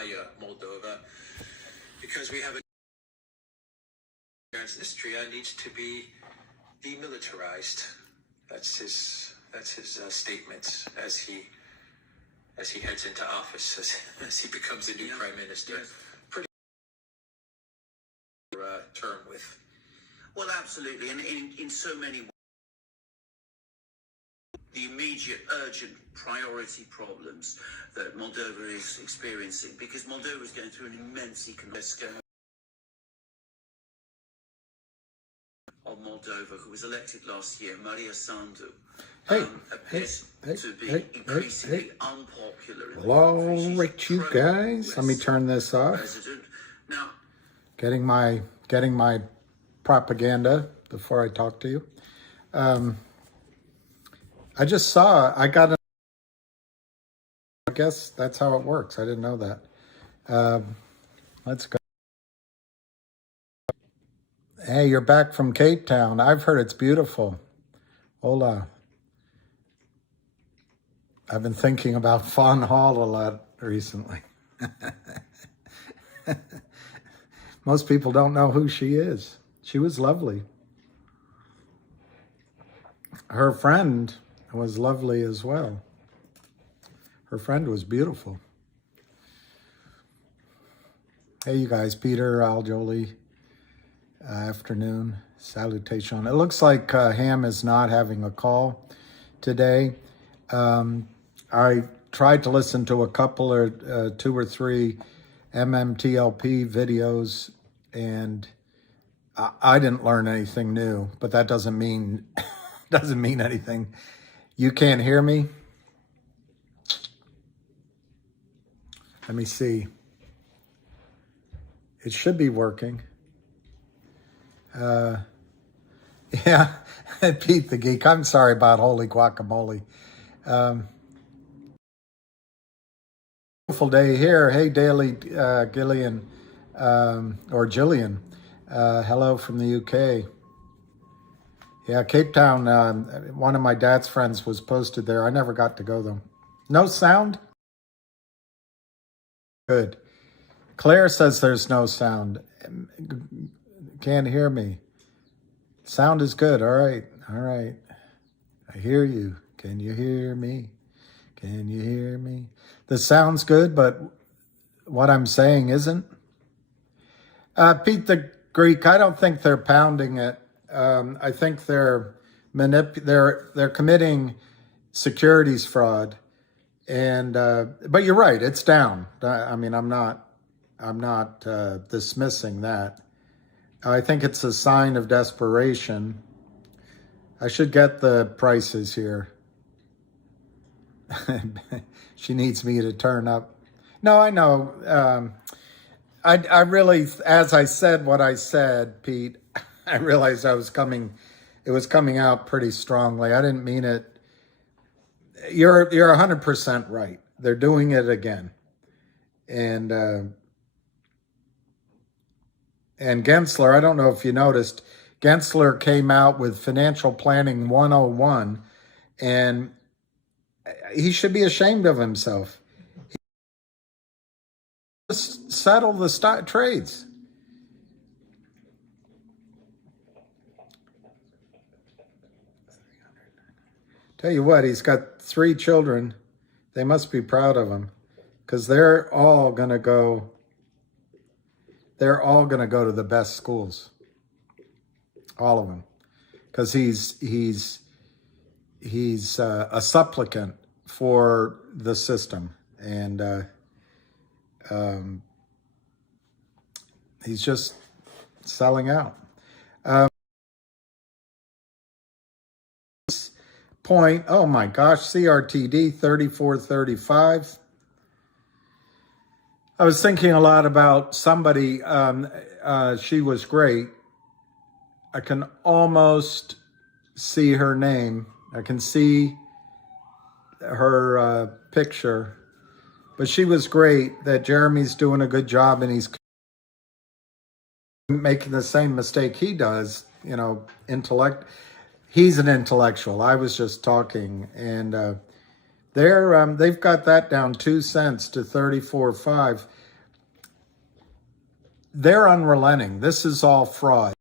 via Moldova, because we have a Transnistria needs to be demilitarized. That's his statement as he heads into office, as he becomes a new prime minister. Yes. Pretty term with. Well, absolutely, and in so many ways, the immediate, urgent priority problems that Moldova is experiencing, because Moldova is going through an immense economic scale. Of Moldova, who was elected last year, Maria Sandu, appears to be increasingly unpopular. All right, you guys. Let me turn this off. President. Now, Getting my propaganda before I talk to you. I just saw, I guess that's how it works. I didn't know that. Let's go. Hey, you're back from Cape Town. I've heard it's beautiful. Hola. I've been thinking about Fawn Hall a lot recently. Most people don't know who she is. She was lovely. Her friend was lovely as well. Her friend was beautiful. Hey, you guys, Peter, Al Jolie. Afternoon salutation. It looks like Ham is not having a call today. I tried to listen to a couple or 2 or 3 MMTLP videos, and I didn't learn anything new, but that doesn't mean anything. You can't hear me? Let me see. It should be working. Yeah, Pete the Geek. I'm sorry about holy guacamole. Beautiful day here. Hey, Daily Gillian, or Jillian. Hello from the UK. Yeah, Cape Town. One of my dad's friends was posted there. I never got to go though. No sound? Good. Claire says there's no sound. Can't hear me. Sound is good. All right. All right. I hear you. Can you hear me? Can you hear me? The sound's good, but what I'm saying isn't. Pete the Greek, I don't think they're pounding it. I think they're committing securities fraud. And but you're right, it's down. I mean, I'm not dismissing that. I think it's a sign of desperation. I should get the prices here. She needs me to turn up. No, I know. I really, as I said what I said, Pete, I realized it was coming out pretty strongly. I didn't mean it. You're 100% right. They're doing it again. And Gensler, I don't know if you noticed, Gensler came out with Financial Planning 101, and he should be ashamed of himself. He just settle the stock trades. Tell you what, he's got 3 children. They must be proud of him, because they're all going to go to the best schools. All of them. Because he's a supplicant for the system. And he's just selling out. Point, oh my gosh, CRTD 3435. I was thinking a lot about somebody, she was great. I can almost see her name. I can see her picture, but she was great. That Jeremy's doing a good job and he's making the same mistake he does, you know, He's an intellectual. I was just talking, and they've got that down 2 cents to 34.5. they're unrelenting. This is all fraud.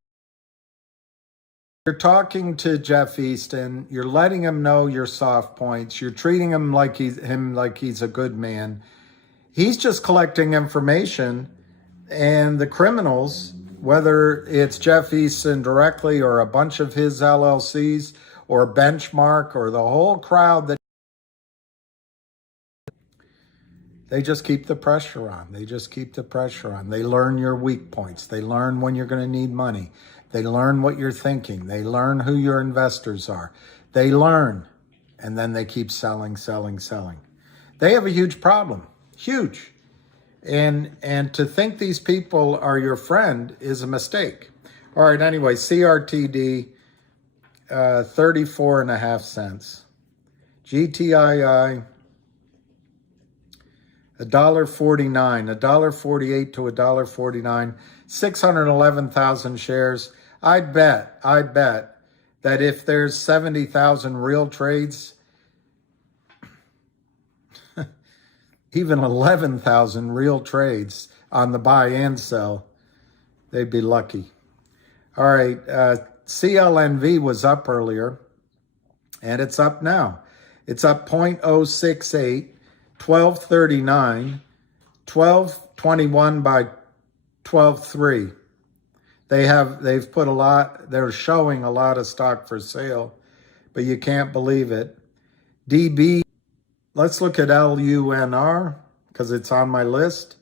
You're talking to Jeff Easton. You're letting him know your soft points. You're treating him like he's a good man. He's just collecting information, and the criminals, whether it's Jeff Easton directly or a bunch of his LLCs or Benchmark or the whole crowd, that they just keep the pressure on. They just keep the pressure on. They learn your weak points. They learn when you're going to need money. They learn what you're thinking. They learn who your investors are. They learn, and then they keep selling, selling, selling. They have a huge problem, huge. And to think these people are your friend is a mistake. All right, anyway, CRTD, 34.5 cents. GTII, $1.49, $1.48 to $1.49, 611,000 shares. I bet that if there's 70,000 real trades, even 11,000 real trades on the buy and sell, they'd be lucky. All right, CLNV was up earlier, and it's up now. It's up 0.068, 1239, 1221 by 12.3. They've put a lot, they're showing a lot of stock for sale, but you can't believe it. DB, let's look at LUNR because it's on my list.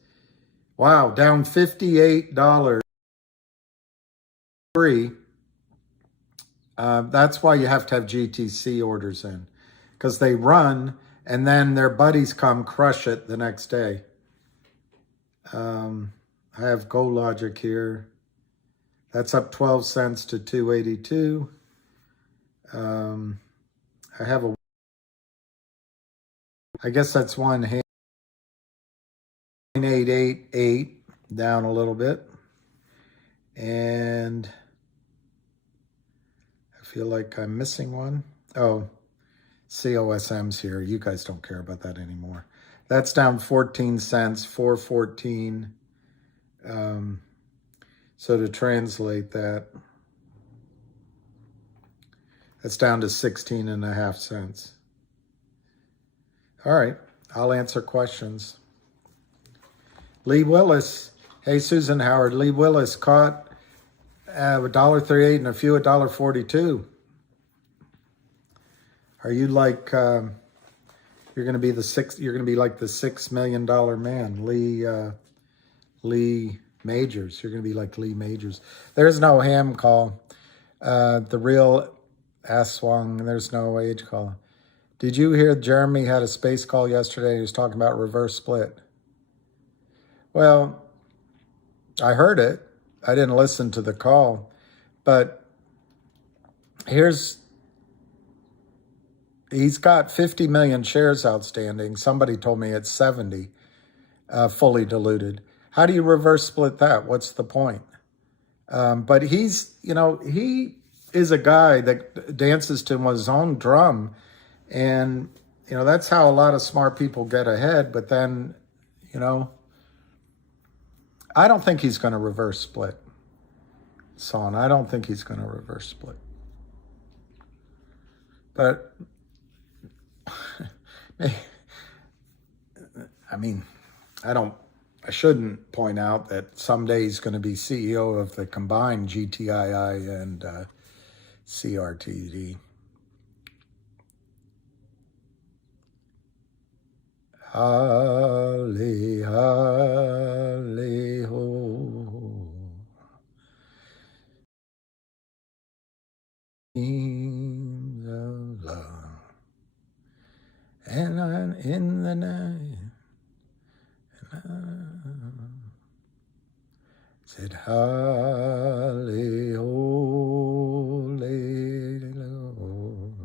Wow, down $58. That's why you have to have GTC orders in, because they run and then their buddies come crush it the next day. I have GoLogic here. That's up 12 cents to 282. I have I guess that's 1.888, down a little bit. And I feel like I'm missing one. Oh, COSM's here. You guys don't care about that anymore. That's down 14 cents, 414. So to translate that, that's down to 16.5 cents. All right, I'll answer questions. Lee Willis. Hey, Susan Howard. Lee Willis caught $1.38 and a few $1.42. Are you like you're going to be like the $6 million man, Lee Majors? You're going to be like Lee Majors. There's no ham call. The real ass swung. There's no age call. Did you hear Jeremy had a space call yesterday? He was talking about reverse split. Well, I heard it. I didn't listen to the call, but he's got 50 million shares outstanding. Somebody told me it's 70, fully diluted. How do you reverse split that? What's the point? But he is a guy that dances to his own drum. And, that's how a lot of smart people get ahead. But then, I don't think he's going to reverse split. Son, I don't think he's going to reverse split. But, I shouldn't point out that someday he's going to be CEO of the combined GTII and CRTD. Holly, holly, ho. Dreams of love, and I'm in the night, and I said, holly, holy Lord,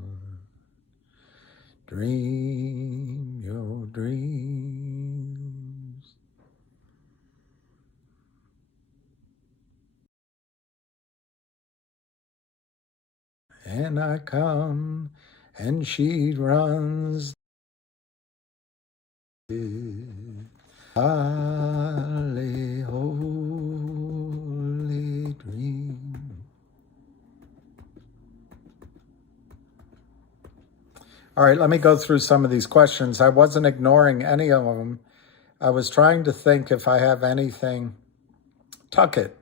dream your dreams. And I come, and she runs. Holly, ho. All right, let me go through some of these questions. I wasn't ignoring any of them. I was trying to think if I have anything. Tuck it.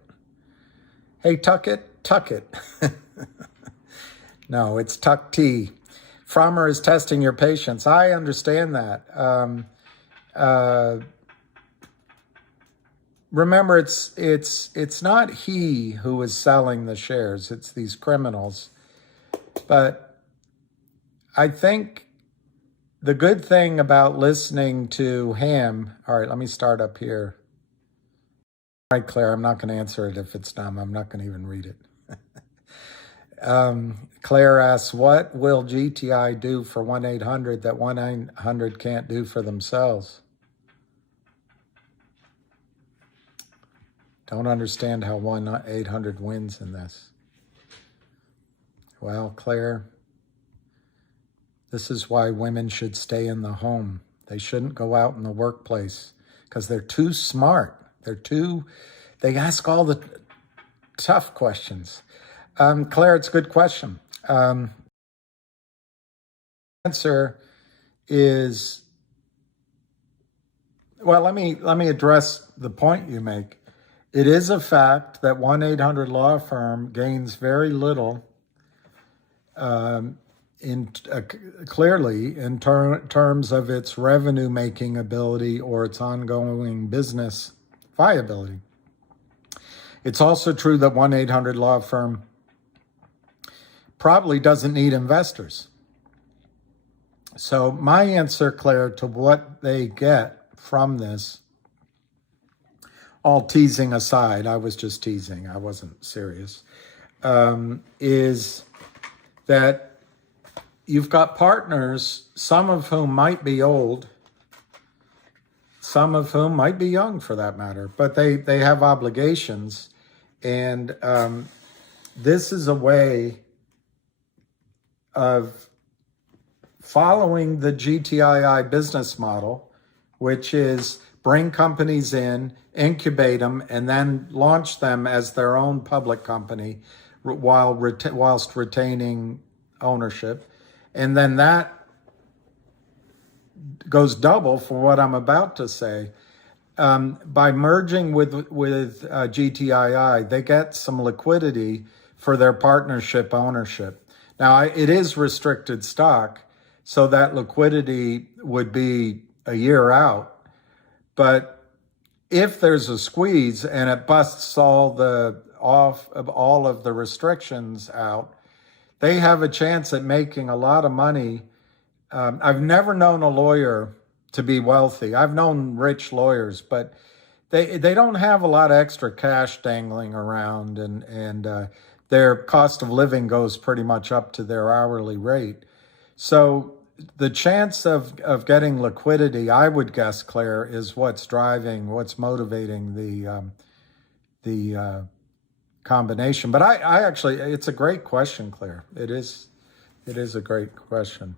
Hey, tuck it, tuck it. No, it's tuck tea. Frommer is testing your patience. I understand that. Remember, it's not he who is selling the shares. It's these criminals. But I think the good thing about listening to him, all right, let me start up here. All right, Claire, I'm not going to answer it if it's dumb. I'm not going to even read it. Claire asks, what will GTI do for 1-800 that 1-800 can't do for themselves? Don't understand how 1-800 wins in this. Well, Claire, this is why women should stay in the home. They shouldn't go out in the workplace because they're too smart. They ask all the tough questions. Claire, it's a good question. Answer is, well, let me address the point you make. It is a fact that 1-800 law firm gains very little clearly in terms of its revenue-making ability or its ongoing business viability. It's also true that 1-800 law firm probably doesn't need investors. So my answer, Claire, to what they get from this, all teasing aside, I was just teasing, I wasn't serious, is that you've got partners, some of whom might be old, some of whom might be young for that matter, but they have obligations. And this is a way of following the GTII business model, which is bring companies in, incubate them, and then launch them as their own public company whilst retaining ownership. And then that goes double for what I'm about to say. By merging with GTII, they get some liquidity for their partnership ownership. Now, it is restricted stock, so that liquidity would be a year out. But if there's a squeeze and it busts all of the restrictions out, they have a chance at making a lot of money. I've never known a lawyer to be wealthy. I've known rich lawyers, but they don't have a lot of extra cash dangling around, and their cost of living goes pretty much up to their hourly rate. So the chance of getting liquidity, I would guess, Claire, is what's motivating the combination. But I actually, it's a great question, Claire. It is a great question.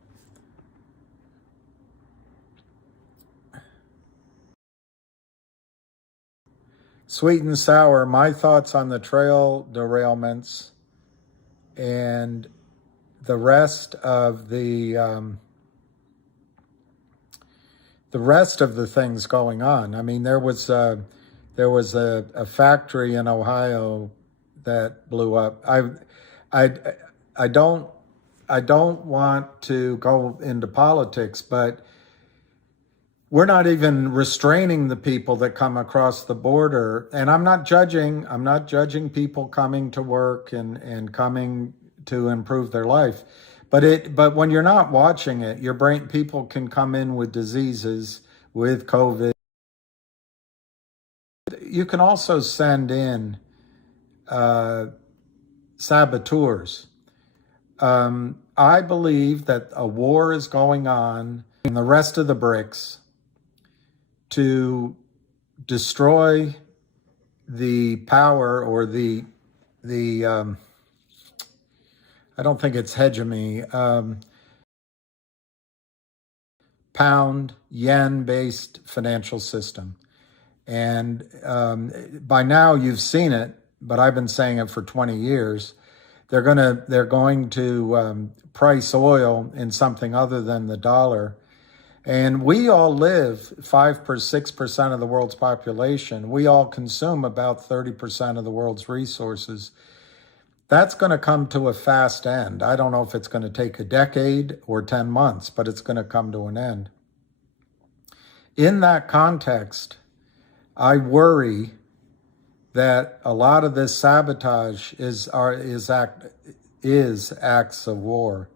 Sweet and sour, my thoughts on the trail derailments and the rest of the things going on. I mean, there was a factory in Ohio that blew up. I don't want to go into politics, but we're not even restraining the people that come across the border. And I'm not judging people coming to work and coming to improve their life. But when you're not watching it, people can come in with diseases, with COVID. You can also send in saboteurs. I believe that a war is going on in the rest of the BRICS to destroy the power or the I don't think it's hegemony, pound, yen-based financial system. And by now you've seen it, but I've been saying it for 20 years, they're going to price oil in something other than the dollar. And we all live 6% of the world's population. We all consume about 30% of the world's resources. That's going to come to a fast end. I don't know if it's going to take a decade or 10 months, but it's going to come to an end. In that context, I worry that a lot of this sabotage is acts of war.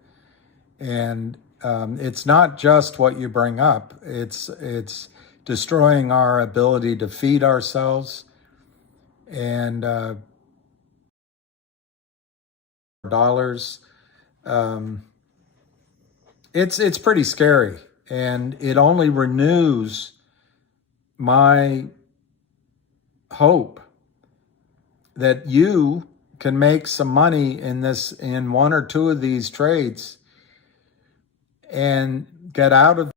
And it's not just what you bring up. It's destroying our ability to feed ourselves and dollars. It's pretty scary, and it only renews my hope that you can make some money in one or two of these trades and get out of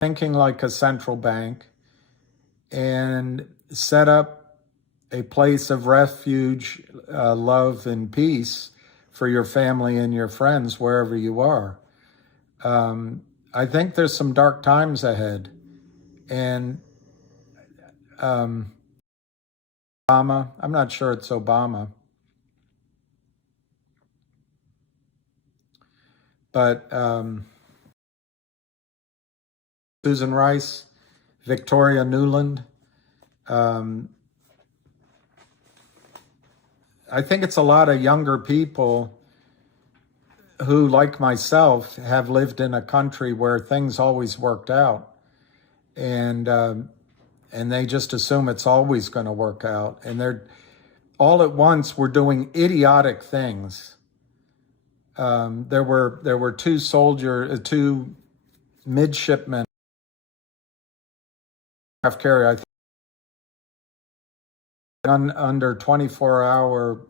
thinking like a central bank and set up a place of refuge, love, and peace for your family and your friends wherever you are. I think there's some dark times ahead. And Obama, I'm not sure it's Obama, but Susan Rice, Victoria Nuland, I think it's a lot of younger people who, like myself, have lived in a country where things always worked out, and they just assume it's always going to work out, and they're all at once we're doing idiotic things. There were two midshipmen aircraft carrier, I think, under 24-hour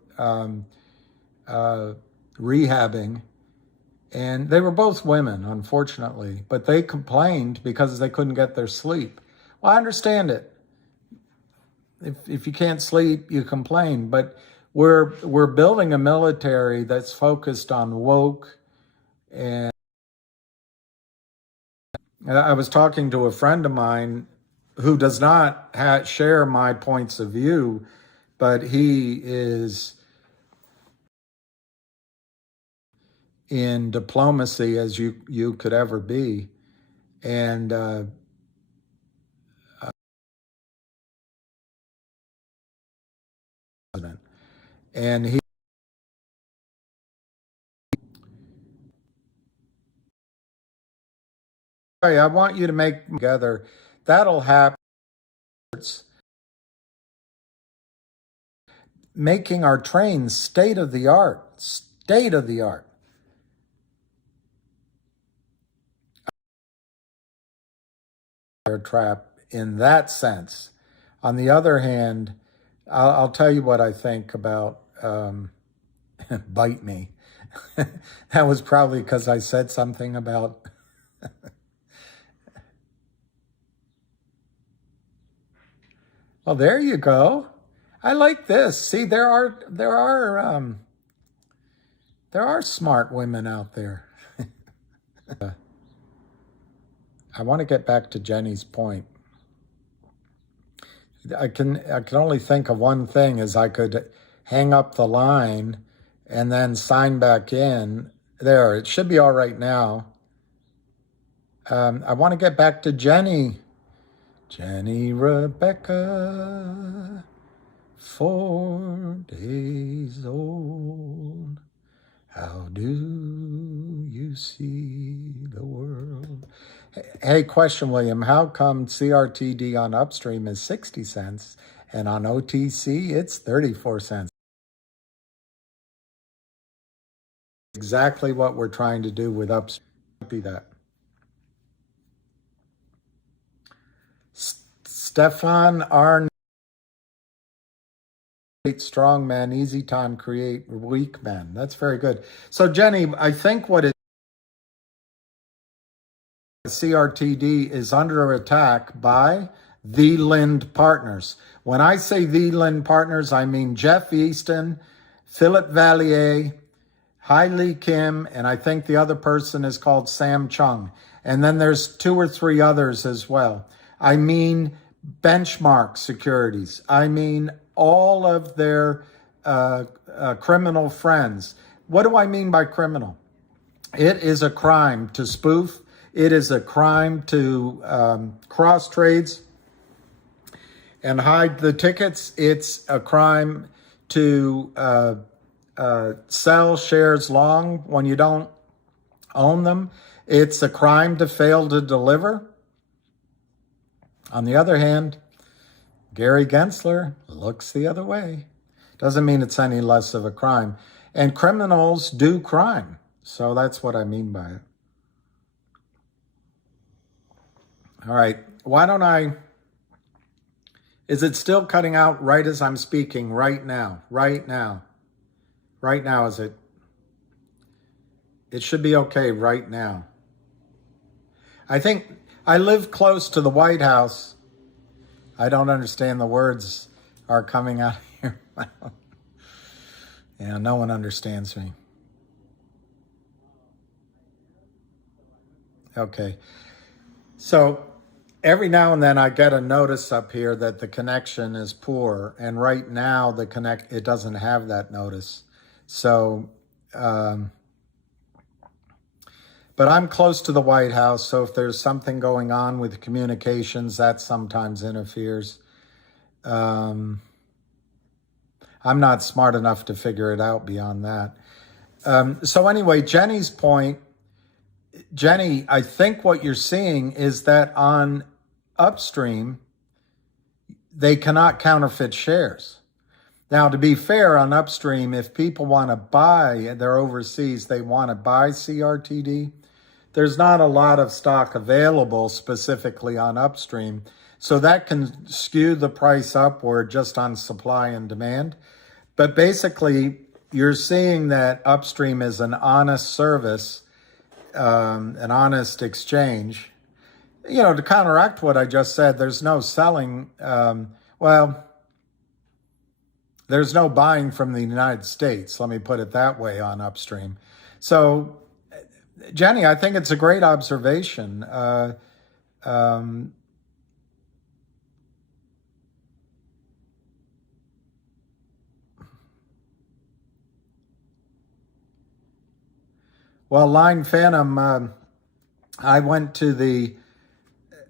rehabbing, and they were both women, unfortunately, but they complained because they couldn't get their sleep. Well, I understand it. If you can't sleep, you complain, but we're building a military that's focused on woke. And I was talking to a friend of mine who does not share my points of view, but he is in diplomacy as you could ever be. And he I want you to make together. That'll happen. Making our trains state of the art. Air trap in that sense. On the other hand, I'll tell you what I think about bite me. That was probably because I said something about well, there you go. I like this. See, there are smart women out there. I want to get back to Jenny's point. I can only think of one thing, is I could hang up the line and then sign back in. There, it should be all right now. I want to get back to Jenny. Jenny Rebecca, 4 days old. How do you see the world? Hey, question, William. How come CRTD on upstream is 60 cents and on OTC it's 34 cents? Exactly what we're trying to do with upstream. Be that. Stefan Arn. Strong men, easy time create weak men. That's very good. So Jenny, I think what is CRTD is under attack by the Lind Partners. When I say the Lind Partners, I mean Jeff Easton, Philip Vallier, Hai Lee Kim, and I think the other person is called Sam Chung. And then there's 2 or 3 others as well. I mean Benchmark Securities. I mean all of their criminal friends. What do I mean by criminal? It is a crime to spoof. It is a crime to cross trades and hide the tickets. It's a crime to sell shares long when you don't own them. It's a crime to fail to deliver. On the other hand, Gary Gensler looks the other way. Doesn't mean it's any less of a crime. And criminals do crime. So that's what I mean by it. All right. Why don't I... Is it still cutting out right as I'm speaking right now? Right now. Right now, is it? It should be okay right now. I think I live close to the White House. I don't understand the words are coming out of your mouth. Yeah, no one understands me. Okay. So every now and then I get a notice up here that the connection is poor. And right now it doesn't have that notice. So, but I'm close to the White House, so if there's something going on with communications, that sometimes interferes. I'm not smart enough to figure it out beyond that. So anyway, Jenny's point, Jenny, I think what you're seeing is that on Upstream, they cannot counterfeit shares. Now, to be fair, on Upstream, if people want to buy, they're overseas, they want to buy CRTD, there's not a lot of stock available specifically on Upstream. So that can skew the price upward just on supply and demand. But basically, you're seeing that Upstream is an honest service, an honest exchange. You know, to counteract what I just said, there's no selling, there's no buying from the United States, let me put it that way, on Upstream. So, Jenny, I think it's a great observation. Well, Line Phantom, I went to the,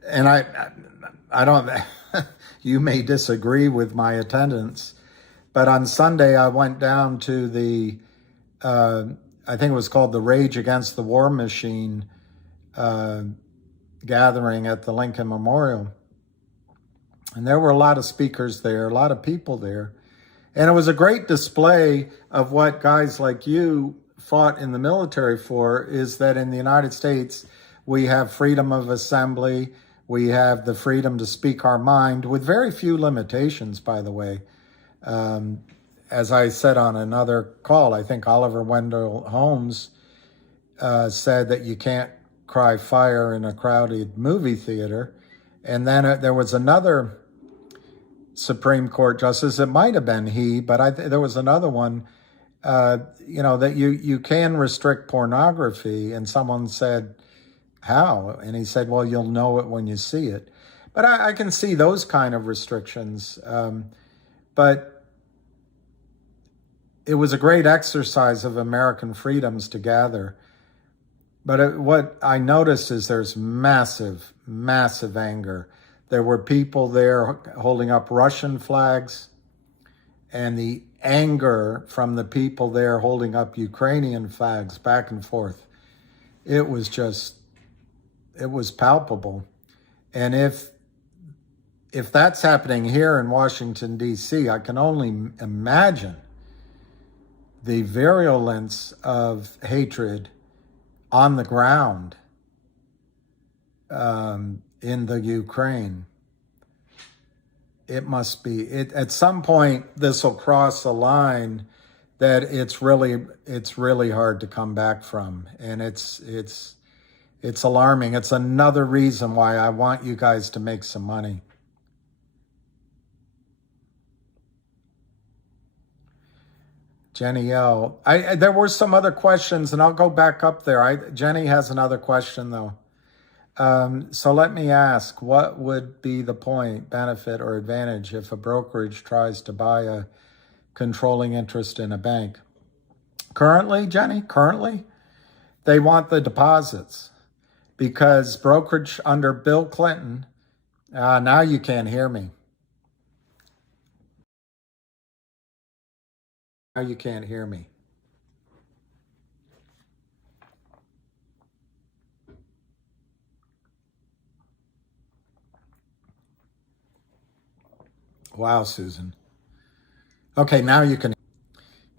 and I don't, you may disagree with my attendance, but on Sunday I went down to the, I think it was called the Rage Against the War Machine gathering at the Lincoln Memorial. And there were a lot of speakers there, a lot of people there. And it was a great display of what guys like you fought in the military for, is that in the United States, we have freedom of assembly. We have the freedom to speak our mind with very few limitations, by the way. As I said on another call, I think Oliver Wendell Holmes said that you can't cry fire in a crowded movie theater. And then there was another Supreme Court justice, it might have been he, but there was another one, that you can restrict pornography. And someone said, how? And he said, well, you'll know it when you see it. But I can see those kind of restrictions. But it was a great exercise of American freedoms to gather. But what I noticed is there's massive, massive anger. There were people there holding up Russian flags, and the anger from the people there holding up Ukrainian flags back and forth. It was palpable. And if that's happening here in Washington, D.C., I can only imagine the virulence of hatred on the ground in the Ukraine. It must be, at some point, this will cross a line that it's really hard to come back from. And it's alarming. It's another reason why I want you guys to make some money. Jenny L. There were some other questions, and I'll go back up there. Jenny has another question, though. So let me ask, what would be the point, benefit, or advantage if a brokerage tries to buy a controlling interest in a bank? Currently, Jenny, they want the deposits because brokerage under Bill Clinton, now you can't hear me. Now you can't hear me. Wow, Susan. Okay, now you can.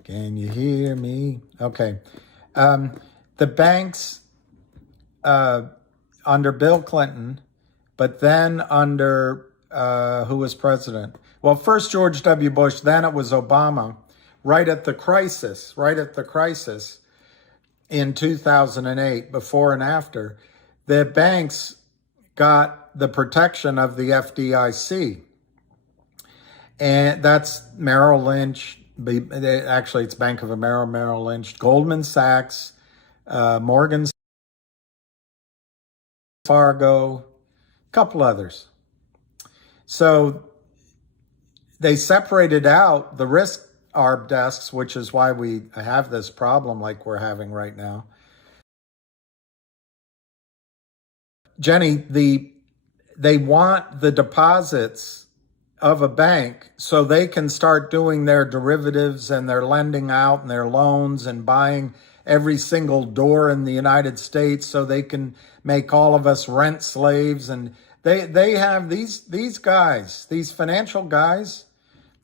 Can you hear me? Okay. The banks under Bill Clinton, but then under who was president? Well, first George W. Bush, then it was Obama, right at the crisis in 2008, before and after, the banks got the protection of the FDIC. And that's Merrill Lynch. Actually, it's Bank of America, Merrill Lynch, Goldman Sachs, Morgan Fargo, a couple others. So they separated out the risk arb desks, which is why we have this problem like we're having right now. Jenny, they want the deposits of a bank so they can start doing their derivatives and their lending out and their loans and buying every single door in the United States so they can make all of us rent slaves. And they have these guys, these financial guys,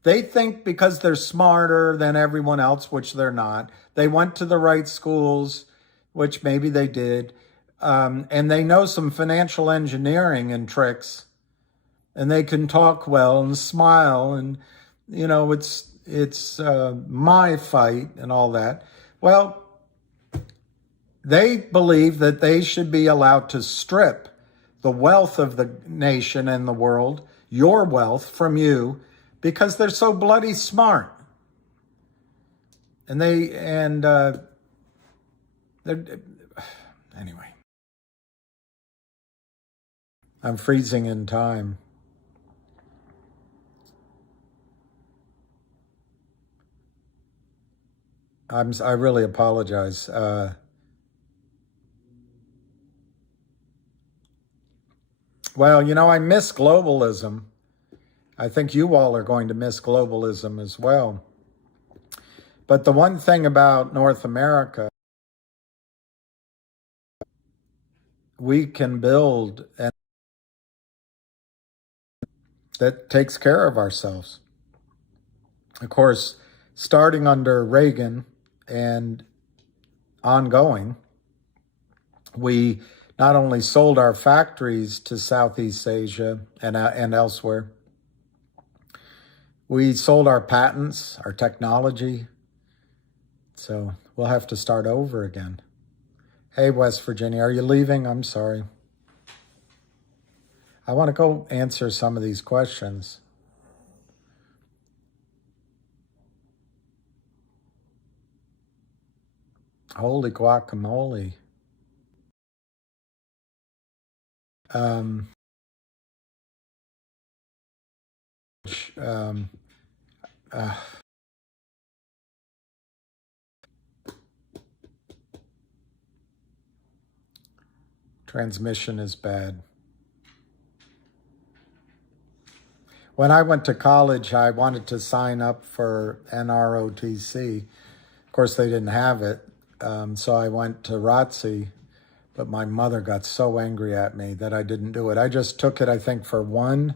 they think because they're smarter than everyone else, which they're not. They went to the right schools, which maybe they did. And they know some financial engineering and tricks. And they can talk well and smile and, it's my fight and all that. Well, they believe that they should be allowed to strip the wealth of the nation and the world, your wealth, from you, because they're so bloody smart. And they're anyway. I'm freezing in time. I really apologize. Well, I miss globalism. I think you all are going to miss globalism as well. But the one thing about North America, we can build and that takes care of ourselves. Of course, starting under Reagan and ongoing, we not only sold our factories to Southeast Asia and elsewhere, we sold our patents, our technology. So we'll have to start over again. Hey, West Virginia, are you leaving? I'm sorry. I want to go answer some of these questions. Holy guacamole. Transmission is bad. When I went to college, I wanted to sign up for NROTC. Of course, they didn't have it. So I went to ROTC, but my mother got so angry at me that I didn't do it. I just took it, I think, for 1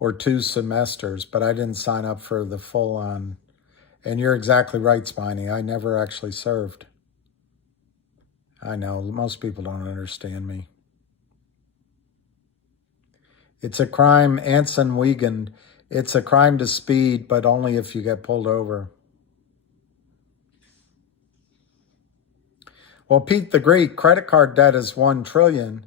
or 2 semesters, but I didn't sign up for the full on. And you're exactly right, Spiny. I never actually served. I know, most people don't understand me. It's a crime, Anson Wiegand. It's a crime to speed, but only if you get pulled over. Well, Pete the Greek, credit card debt is $1 trillion.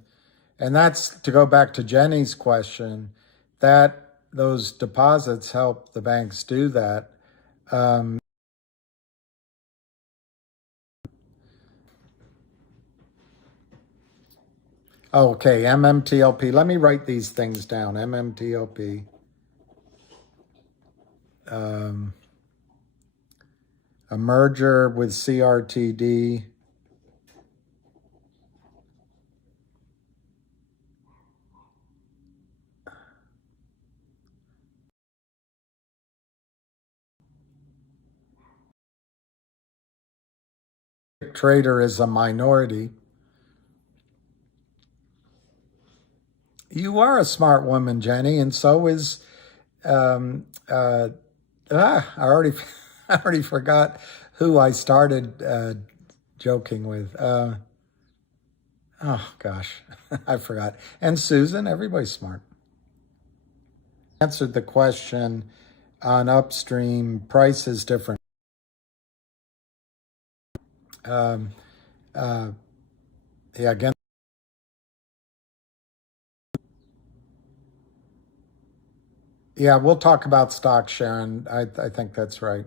And that's, to go back to Jenny's question, that those deposits help the banks do that. Okay, MMTLP. Let me write these things down. MMTLP. A merger with CRTD. Trader is a minority. You are a smart woman, Jenny, and so is I already I already forgot who I started joking with. Oh gosh, I forgot. And Susan, everybody's smart. Answered the question on upstream, price is different. Yeah, again. Yeah, we'll talk about stock, Sharon. I think that's right.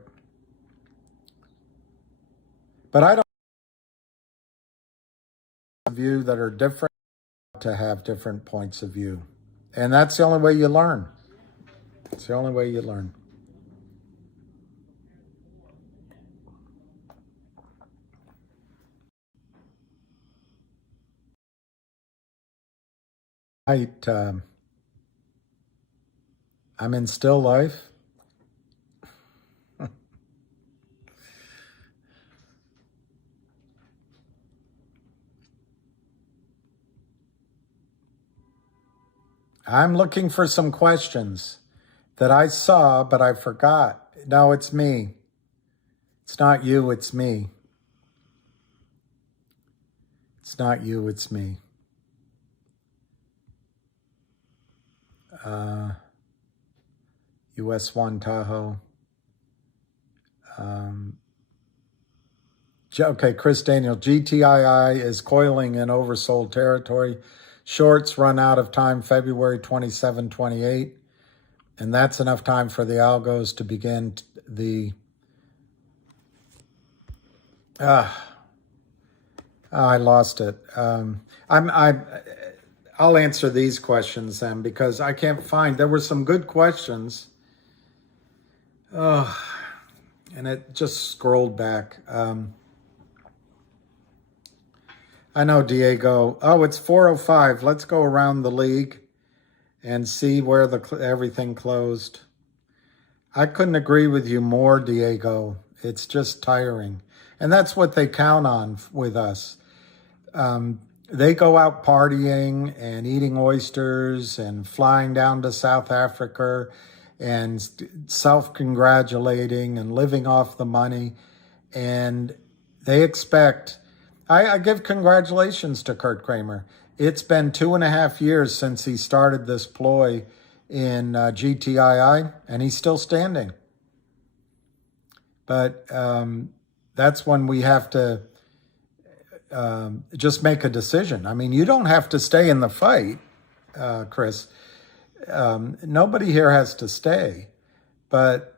But I don't view that are different to have different points of view. And that's the only way you learn. It's the only way you learn. I'm in still life. I'm looking for some questions that I saw, but I forgot. No, it's me. It's not you, it's me. It's not you, it's me. US 1 Tahoe. Okay, Chris Daniel, GTII is coiling in oversold territory. Shorts run out of time February 27, 28. And that's enough time for the algos to begin the... I lost it. I'll answer these questions then because I can't find... There were some good questions. And it just scrolled back. I know, Diego. Oh, it's 4:05. Let's go around the league and see where everything closed. I couldn't agree with you more, Diego. It's just tiring. And that's what they count on with us. They go out partying and eating oysters and flying down to South Africa and self-congratulating and living off the money. And they expect... I give congratulations to Kurt Kramer. It's been 2.5 years since he started this ploy in GTII, and he's still standing. But that's when we have to just make a decision. I mean, you don't have to stay in the fight, Chris. Nobody here has to stay. But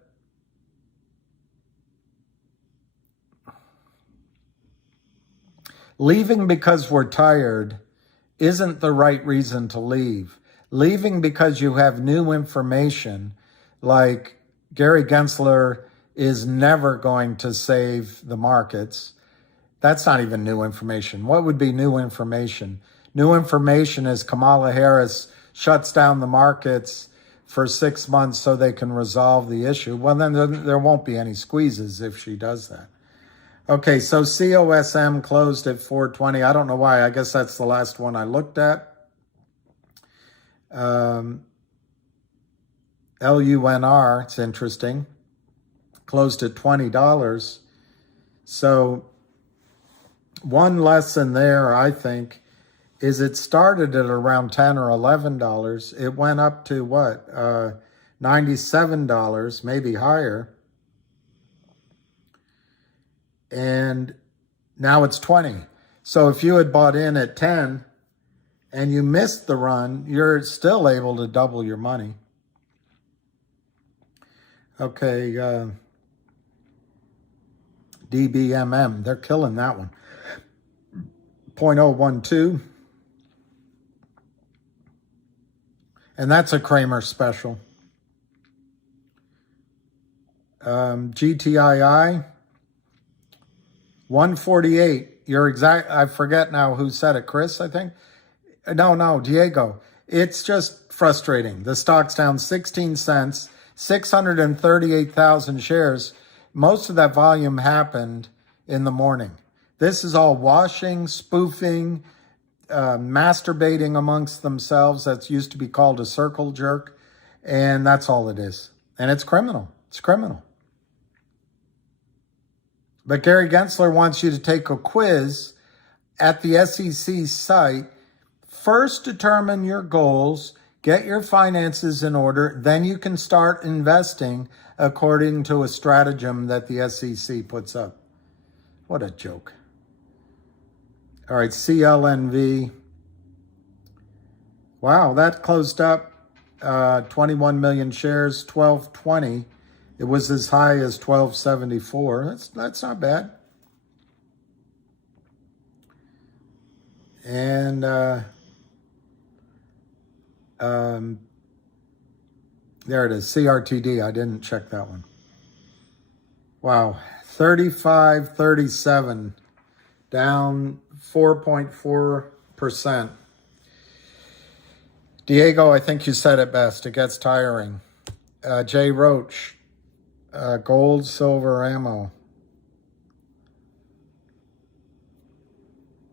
leaving because we're tired isn't the right reason to leave. Leaving because you have new information, like Gary Gensler is never going to save the markets. That's not even new information. What would be new information? New information is Kamala Harris shuts down the markets for 6 months so they can resolve the issue. Well, then there won't be any squeezes if she does that. Okay, so COSM closed at 420. I don't know why. I guess that's the last one I looked at. LUNR, it's interesting, closed at $20. So one lesson there, I think, is it started at around $10 or $11. It went up to what? $97, maybe higher. And now it's 20. So if you had bought in at 10 and you missed the run, you're still able to double your money. Okay, DBMM, they're killing that one. 0.012. And that's a Kramer special. GTII, 148. You're exact. I forget now who said it. Chris, I think. No, Diego. It's just frustrating. The stock's down 16 cents, 638,000 shares. Most of that volume happened in the morning. This is all washing, spoofing, masturbating amongst themselves. That's used to be called a circle jerk. And that's all it is. And it's criminal. It's criminal. But Gary Gensler wants you to take a quiz at the SEC site. First, determine your goals, get your finances in order, then you can start investing according to a stratagem that the SEC puts up. What a joke. All right, CLNV. Wow, that closed up 21 million shares, 1220. It was as high as 1274. That's not bad. And there it is, CRTD. I didn't check that one. Wow, 35.37, down 4.4%. Diego, I think you said it best. It gets tiring. Jay Roach, gold, silver, ammo.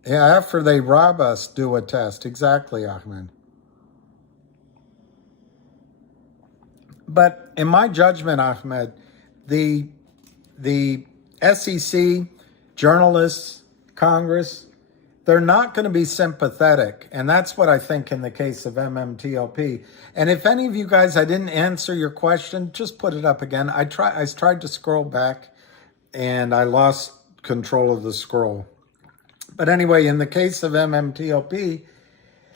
Yeah, after they rob us, do a test. Exactly, Ahmed. But in my judgment, Ahmed, the SEC, journalists, Congress, they're not going to be sympathetic. And that's what I think in the case of MMTLP. And if any of you guys, I didn't answer your question, just put it up again. I tried to scroll back and I lost control of the scroll. But anyway, in the case of MMTLP,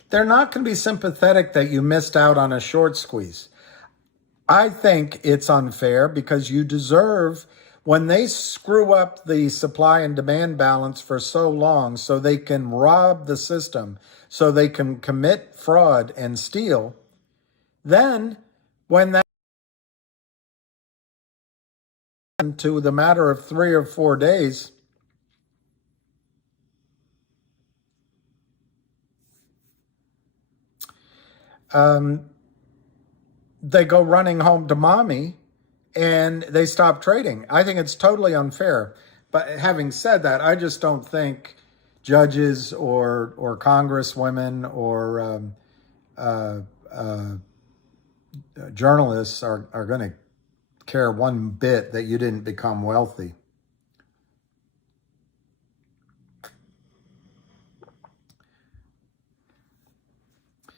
they're not going to be sympathetic that you missed out on a short squeeze. I think it's unfair because you deserve, when they screw up the supply and demand balance for so long so they can rob the system, so they can commit fraud and steal, then when that to the matter of 3 or 4 days, they go running home to mommy and they stop trading. I think it's totally unfair. But having said that, I just don't think judges or congresswomen or journalists are going to care one bit that you didn't become wealthy.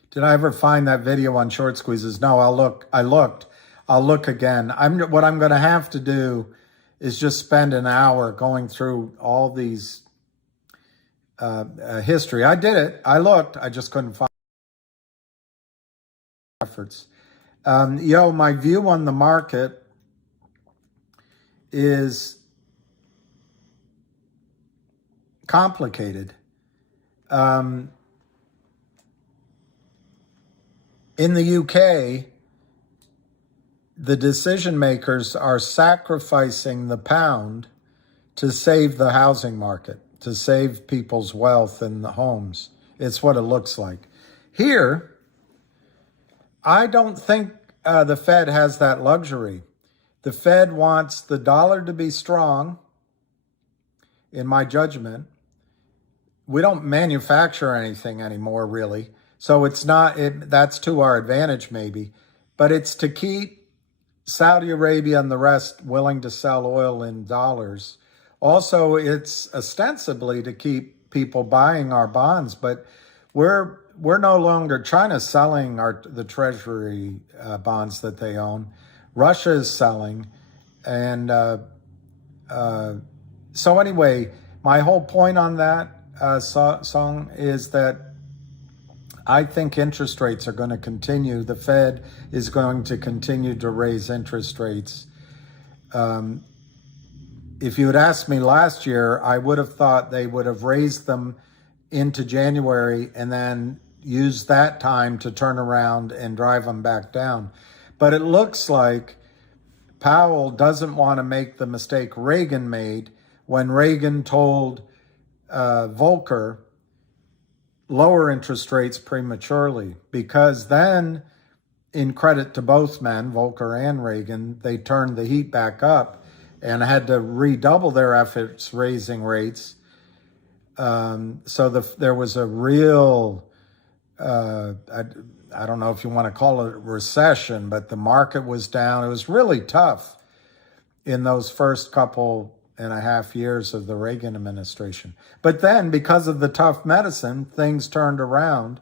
Did I ever find that video on short squeezes? No, I looked. I'll look again. What I'm going to have to do is just spend an hour going through all these history. I did it. I looked. I just couldn't find efforts. My view on the market is complicated. In the UK, the decision makers are sacrificing the pound to save the housing market, to save people's wealth and the homes. It's what it looks like. Here, I don't think the Fed has that luxury. The Fed wants the dollar to be strong, in my judgment. We don't manufacture anything anymore, really. So it's not, that's to our advantage maybe, but it's to keep Saudi Arabia and the rest willing to sell oil in dollars. Also, it's ostensibly to keep people buying our bonds, but we're no longer, China's selling the treasury bonds that they own. Russia is selling. And so anyway, my whole point on that song is that I think interest rates are going to continue. The Fed is going to continue to raise interest rates. If you had asked me last year, I would have thought they would have raised them into January and then, use that time to turn around and drive them back down. But it looks like Powell doesn't want to make the mistake Reagan made when Reagan told Volcker lower interest rates prematurely, because then, in credit to both men, Volcker and Reagan, they turned the heat back up and had to redouble their efforts raising rates. So there was a real, I don't know if you want to call it a recession, but the market was down. It was really tough in those first couple and a half years of the Reagan administration. But then, because of the tough medicine, things turned around.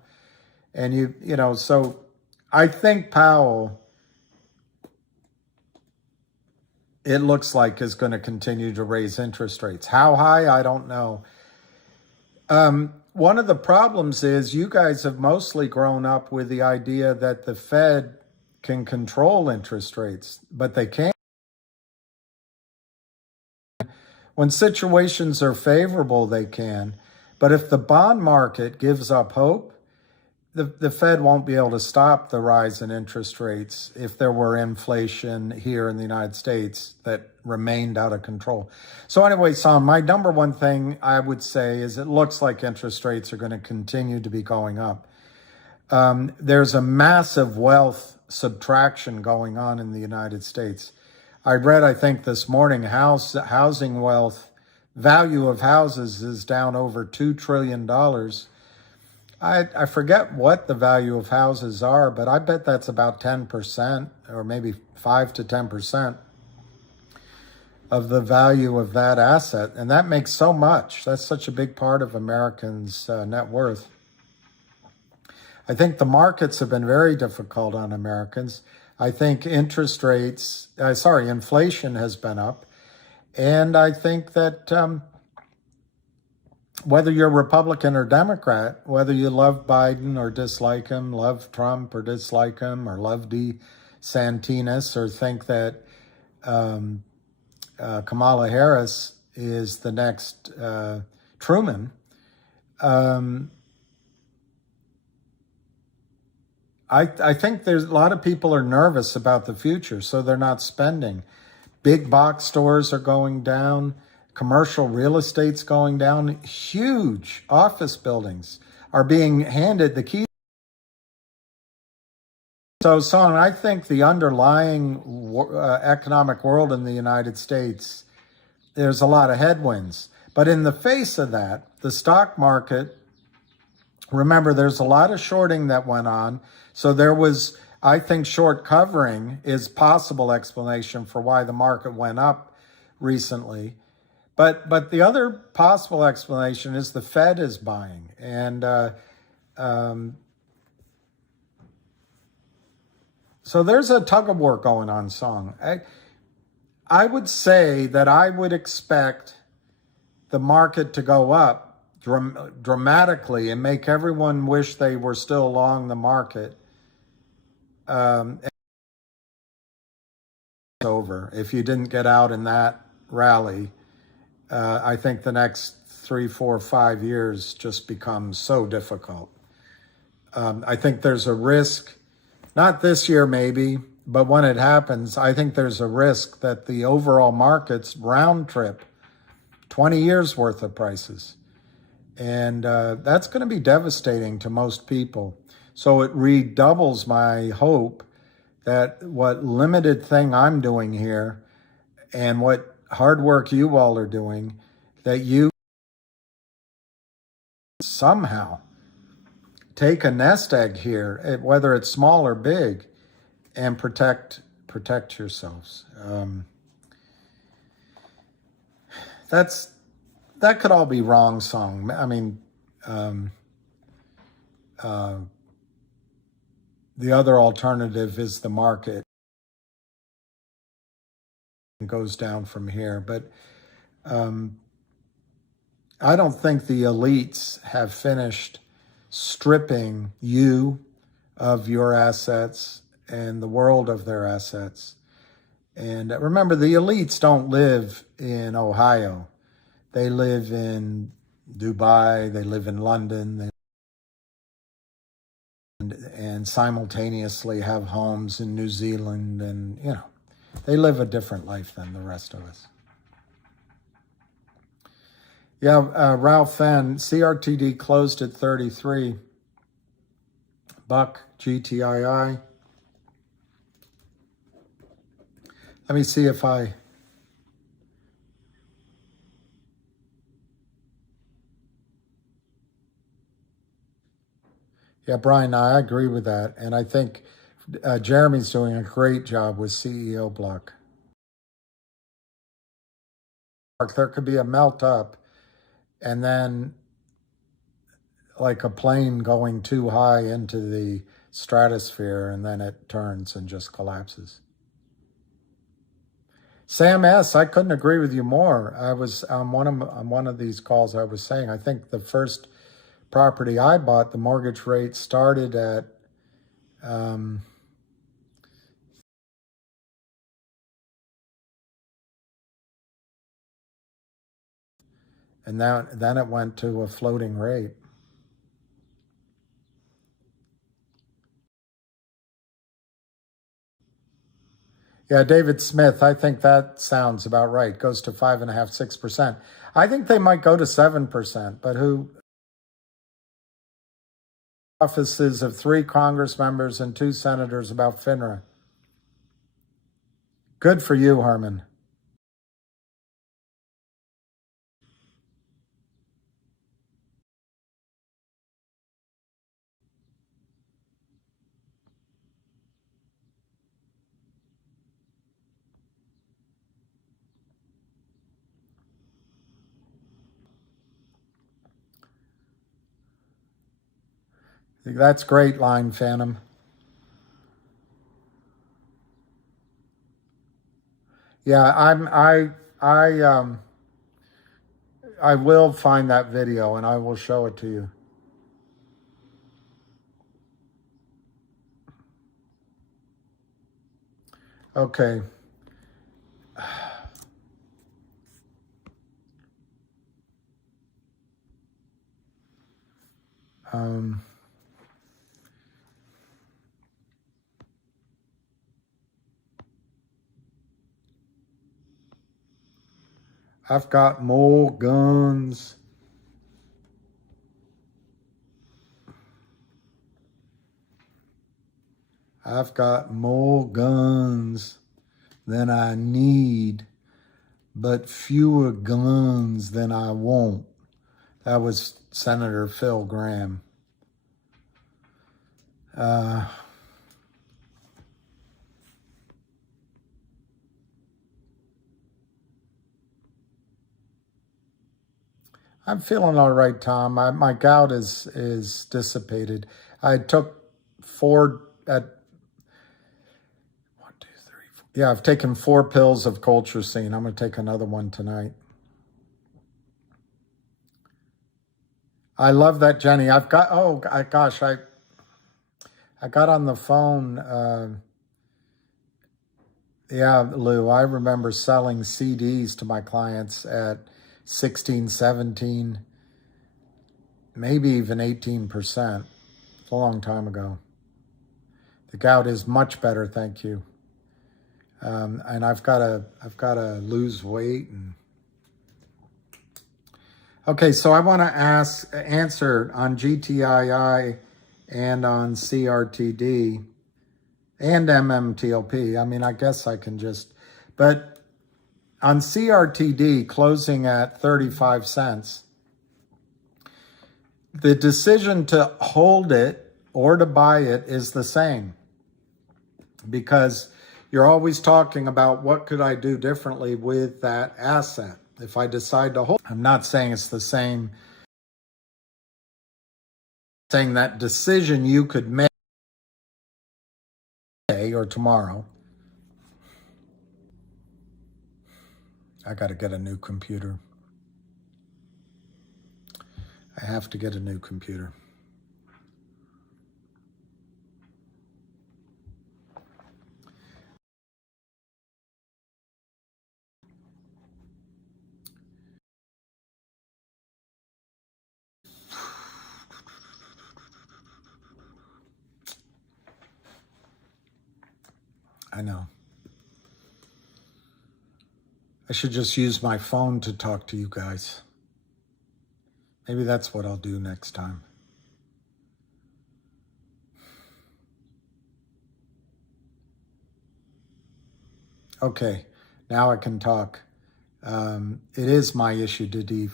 And so I think Powell, it looks like, is going to continue to raise interest rates. How high, I don't know. One of the problems is you guys have mostly grown up with the idea that the Fed can control interest rates, but they can't. When situations are favorable, they can. But if the bond market gives up hope, the Fed won't be able to stop the rise in interest rates if there were inflation here in the United States that remained out of control. So anyway, Son, my number one thing I would say is it looks like interest rates are going to continue to be going up. There's a massive wealth subtraction going on in the United States. I read, I think this morning, housing wealth, value of houses is down over $2 trillion. I forget what the value of houses are, but I bet that's about 10% or maybe 5 to 10% of the value of that asset. And that makes so much. That's such a big part of Americans' net worth. I think the markets have been very difficult on Americans. I think inflation has been up. And I think that whether you're Republican or Democrat, whether you love Biden or dislike him, love Trump or dislike him, or love DeSantis, or think that Kamala Harris is the next Truman, I think there's a lot of people are nervous about the future, so they're not spending. Big box stores are going down. Commercial real estate's going down. Huge office buildings are being handed the keys. So, Son, I think the underlying economic world in the United States, there's a lot of headwinds. But in the face of that, the stock market, remember, there's a lot of shorting that went on. So there was, I think, short covering is possible explanation for why the market went up recently. But the other possible explanation is the Fed is buying. And so there's a tug of war going on, Song. I would say that I would expect the market to go up dramatically and make everyone wish they were still long the market. It's over. If you didn't get out in that rally, I think the next 3, 4, 5 years just becomes so difficult. I think there's a risk, not this year maybe, but when it happens, I think there's a risk that the overall market's round trip 20 years worth of prices. And that's going to be devastating to most people. So it redoubles my hope that what limited thing I'm doing here and what hard work you all are doing, that you somehow take a nest egg here, whether it's small or big, and protect yourselves. That could all be wrong, Song. I mean, the other alternative is the market goes down from here. But I don't think the elites have finished stripping you of your assets and the world of their assets. And remember, the elites don't live in Ohio. They live in Dubai, they live in London, they and simultaneously have homes in New Zealand, and they live a different life than the rest of us. Yeah, Ralph Fenn, CRTD closed at 33. Buck, GTII. Let me see if I... Yeah, Brian, I agree with that. And I think Jeremy's doing a great job with CEO Block. There could be a melt up and then like a plane going too high into the stratosphere, and then it turns and just collapses. Sam S., I couldn't agree with you more. I was on one of these calls, I was saying, I think the first property I bought, the mortgage rate started at and then it went to a floating rate. Yeah, David Smith, I think that sounds about right. Goes to 5.5%, 6%. I think they might go to 7%, but who? Offices of 3 Congress members and 2 senators about FINRA. Good for you, Herman. That's great line, Phantom. Yeah, I will find that video and I will show it to you. Okay. I've got more guns. I've got more guns than I need, but fewer guns than I want. That was Senator Phil Gramm. I'm feeling all right, Tom. My gout is dissipated. I took 4 at 1, 2, 3, 4. Yeah, I've taken 4 pills of colchicine. I'm going to take another one tonight. I love that, Jenny. I've got, gosh, I got on the phone. Yeah, Lou, I remember selling CDs to my clients at 16, 17, maybe even 18%. It's a long time ago. The gout is much better, thank you. And I've got to lose weight. Okay, so I want to answer on GTII and on CRTD and MMTLP. I mean, I guess I can just, but on CRTD closing at 35 cents, the decision to hold it or to buy it is the same, because you're always talking about what could I do differently with that asset if I decide to hold. I'm not saying it's the same, saying that decision you could make today or tomorrow. I got to get a new computer. I have to get a new computer. I know. I should just use my phone to talk to you guys. Maybe that's what I'll do next time. Okay, now I can talk. It is my issue, Dadif.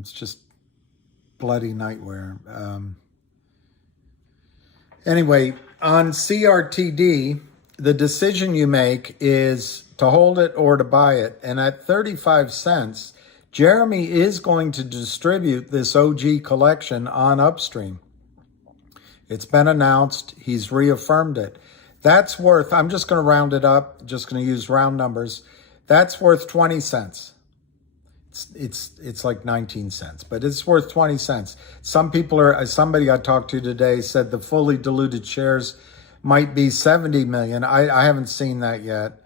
It's just bloody nightmare. Anyway, on CRTD, the decision you make is to hold it or to buy it. And at 35 cents, Jeremy is going to distribute this OG collection on Upstream. It's been announced. He's reaffirmed it. That's worth, I'm just going to round it up, just going to use round numbers. That's worth 20 cents. It's like 19 cents, but it's worth 20 cents. Some people are, somebody I talked to today said the fully diluted shares might be 70 million. I haven't seen that yet,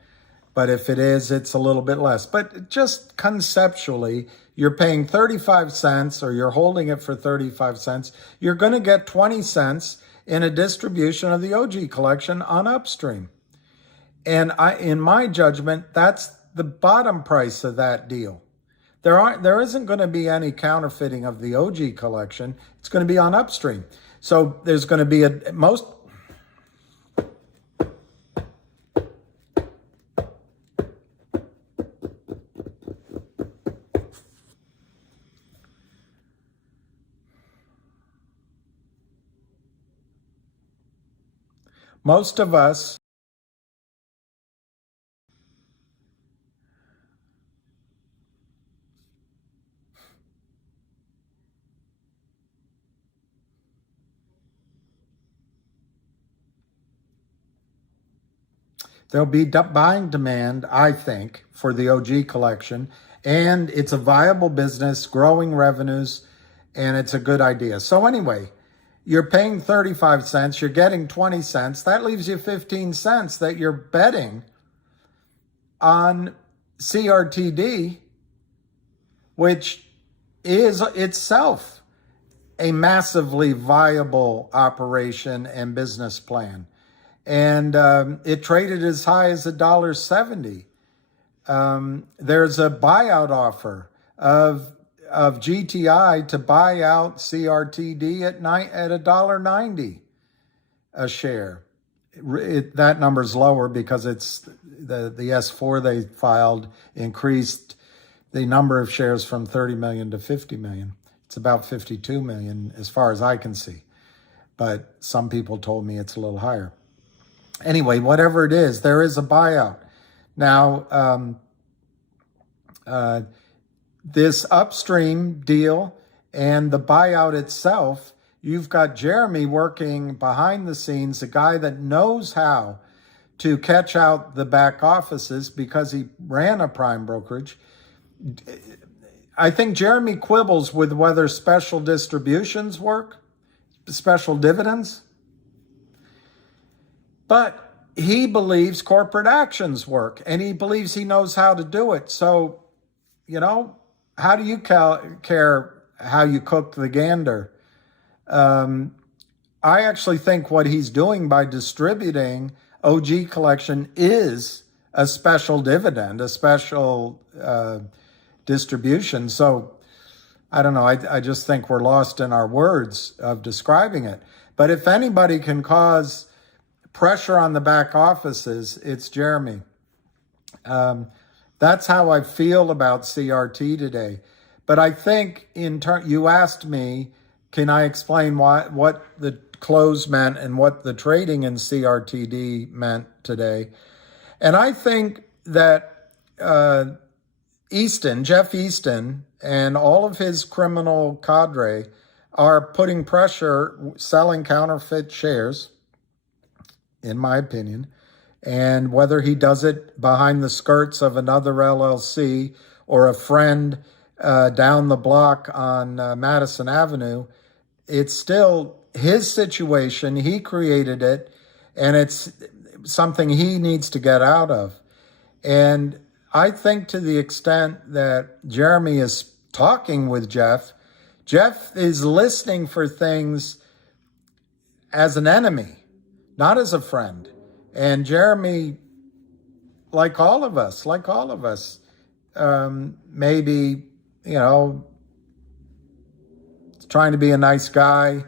but if it is, it's a little bit less. But just conceptually, you're paying 35 cents or you're holding it for 35 cents. You're going to get 20 cents in a distribution of the OG collection on Upstream. And in my judgment, that's the bottom price of that deal. There isn't going to be any counterfeiting of the OG collection. It's going to be on Upstream. So there's going to be most of us, there'll be buying demand, I think, for the OG collection, and it's a viable business, growing revenues, and it's a good idea. So anyway, you're paying 35 cents, you're getting 20 cents. That leaves you 15 cents that you're betting on CRTD, which is itself a massively viable operation and business plan. And it traded as high as $1.70. There's a buyout offer of GTI to buy out CRTD at $1.90 a share. That number's lower because it's the S4 they filed increased the number of shares from 30 million to 50 million. It's about 52 million as far as I can see. But some people told me it's a little higher. Anyway, whatever it is, there is a buyout. Now, this Upstream deal and the buyout itself, you've got Jeremy working behind the scenes, a guy that knows how to catch out the back offices because he ran a prime brokerage. I think Jeremy quibbles with whether special distributions work, special dividends. But he believes corporate actions work, and he believes he knows how to do it. So, you know, how do you care how you cook the gander? I actually think what he's doing by distributing OG collection is a special dividend, a special distribution. So, I don't know. I just think we're lost in our words of describing it. But if anybody can cause pressure on the back offices, it's Jeremy. That's how I feel about CRT today. But I think you asked me, can I explain what the close meant and what the trading in CRTD meant today? And I think that Jeff Easton, and all of his criminal cadre are putting pressure, selling counterfeit shares, in my opinion, and whether he does it behind the skirts of another LLC or a friend down the block on Madison Avenue, it's still his situation. He created it, and it's something he needs to get out of. And I think to the extent that Jeremy is talking with Jeff is listening for things as an enemy, not as a friend. And Jeremy, like all of us, maybe, trying to be a nice guy.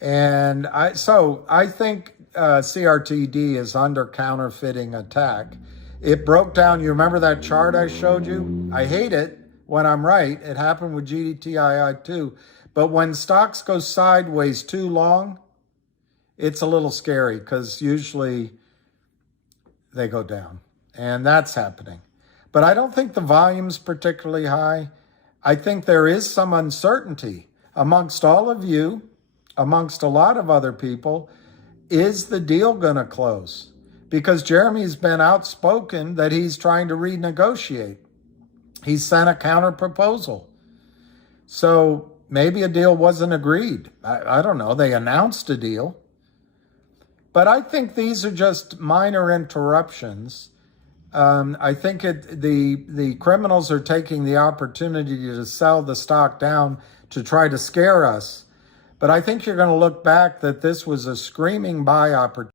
And I think CRTD is under counterfeiting attack. It broke down. You remember that chart I showed you? I hate it when I'm right. It happened with GTIIL too. But when stocks go sideways too long, it's a little scary because usually they go down. And that's happening. But I don't think the volume's particularly high. I think there is some uncertainty amongst all of you, amongst a lot of other people. Is the deal going to close? Because Jeremy's been outspoken that he's trying to renegotiate. He sent a counter proposal. So maybe a deal wasn't agreed. I don't know. They announced a deal. But I think these are just minor interruptions. I think the criminals are taking the opportunity to sell the stock down to try to scare us. But I think you're going to look back that this was a screaming buy opportunity.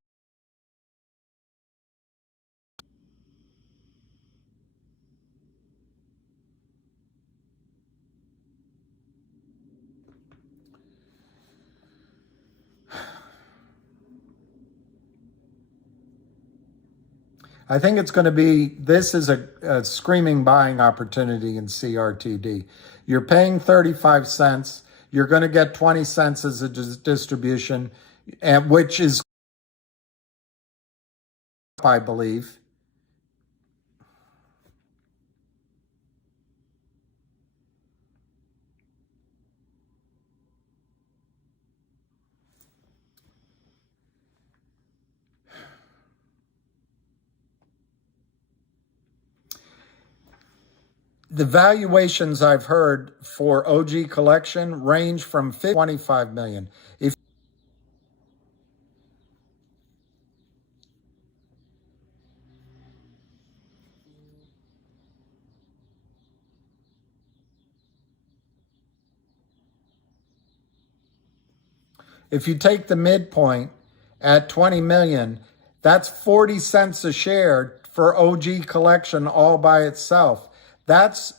I think it's going to be, this is a screaming buying opportunity in CRTD. You're paying 35 cents. You're going to get 20 cents as a distribution, and which is, I believe. The valuations I've heard for OG collection range from 25 million. If you take the midpoint at 20 million, that's 40 cents a share for OG collection all by itself. That's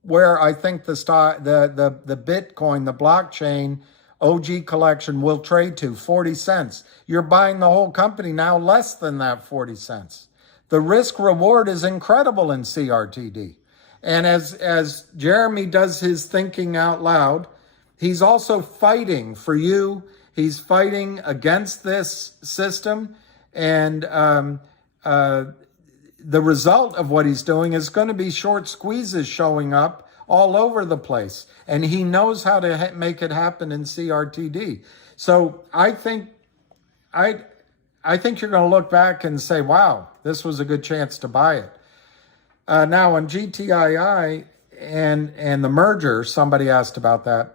where I think the Bitcoin, the blockchain OG collection will trade to, 40 cents. You're buying the whole company now less than that 40 cents. The risk reward is incredible in CRTD. And as Jeremy does his thinking out loud, he's also fighting for you. He's fighting against this system. And the result of what he's doing is going to be short squeezes showing up all over the place. And he knows how to make it happen in CRTD. So I think you're going to look back and say, wow, this was a good chance to buy it. Now on GTII and the merger, somebody asked about that.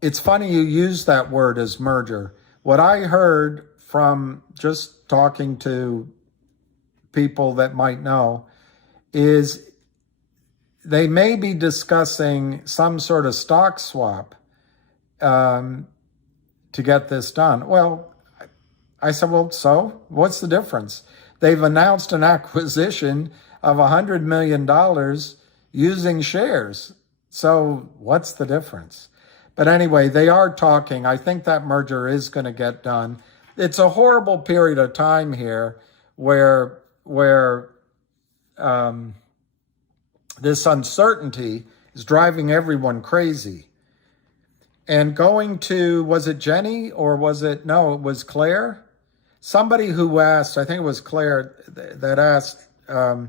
It's funny you use that word as merger. What I heard from just talking to people that might know is they may be discussing some sort of stock swap to get this done. Well, I said, well, so what's the difference? They've announced an acquisition of $100 million using shares. So what's the difference? But anyway, they are talking. I think that merger is going to get done. It's a horrible period of time here where this uncertainty is driving everyone crazy. And going to, was it Jenny or was it, no, it was Claire? Somebody who asked, I think it was Claire that asked, or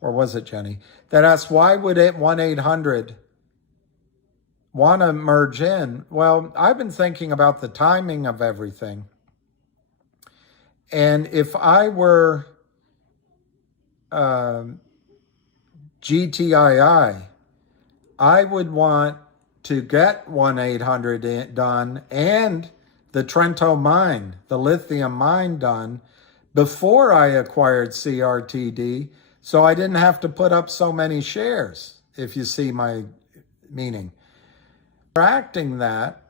was it Jenny, that asked, why would it 1-800 want to merge in? Well, I've been thinking about the timing of everything. And if I were GTII, I would want to get 1-800 done and the Trento mine, the lithium mine done before I acquired CRTD, so I didn't have to put up so many shares, if you see my meaning. Subtracting that,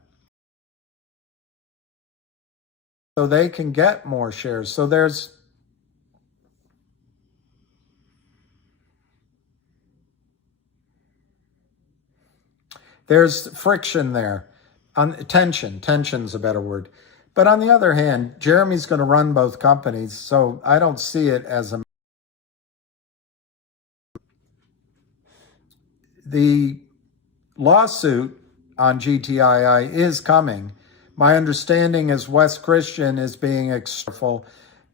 so they can get more shares. So there's friction there. Tension's a better word. But on the other hand, Jeremy's going to run both companies, so I don't see it as the lawsuit on GTII is coming. My understanding is Wes Christian is being extra careful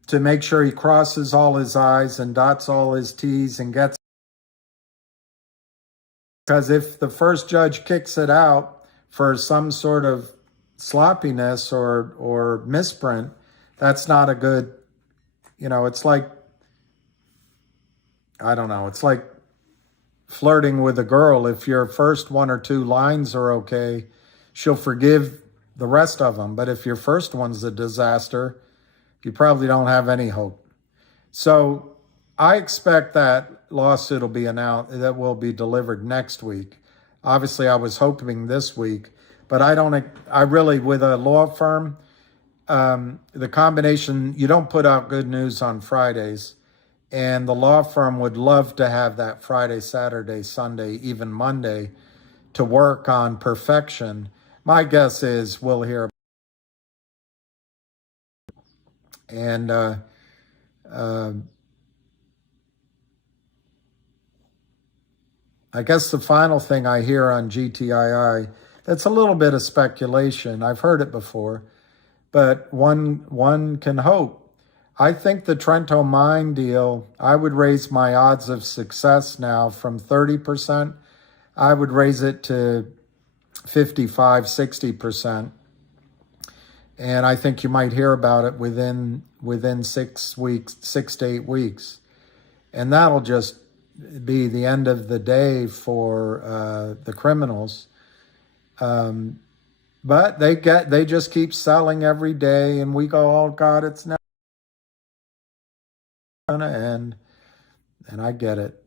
to make sure he crosses all his I's and dots all his T's and gets. Because if the first judge kicks it out for some sort of sloppiness or misprint, that's not a good, it's like, I don't know, it's like flirting with a girl. If your first one or two lines are okay, she'll forgive the rest of them. But if your first one's a disaster, you probably don't have any hope. So I expect that lawsuit will be announced, that will be delivered next week. Obviously, I was hoping this week, but I really, with a law firm, the combination, you don't put out good news on Fridays. And the law firm would love to have that Friday, Saturday, Sunday, even Monday to work on perfection. My guess is we'll hear. And I guess the final thing I hear on GTII, that's a little bit of speculation. I've heard it before, but one can hope. I think the Trento mine deal, I would raise my odds of success now from 30%. I would raise it to 55, 60%. And I think you might hear about it within 6 to 8 weeks. And that'll just be the end of the day for the criminals. But they just keep selling every day, and we go, oh God, it's never gonna end. And I get it.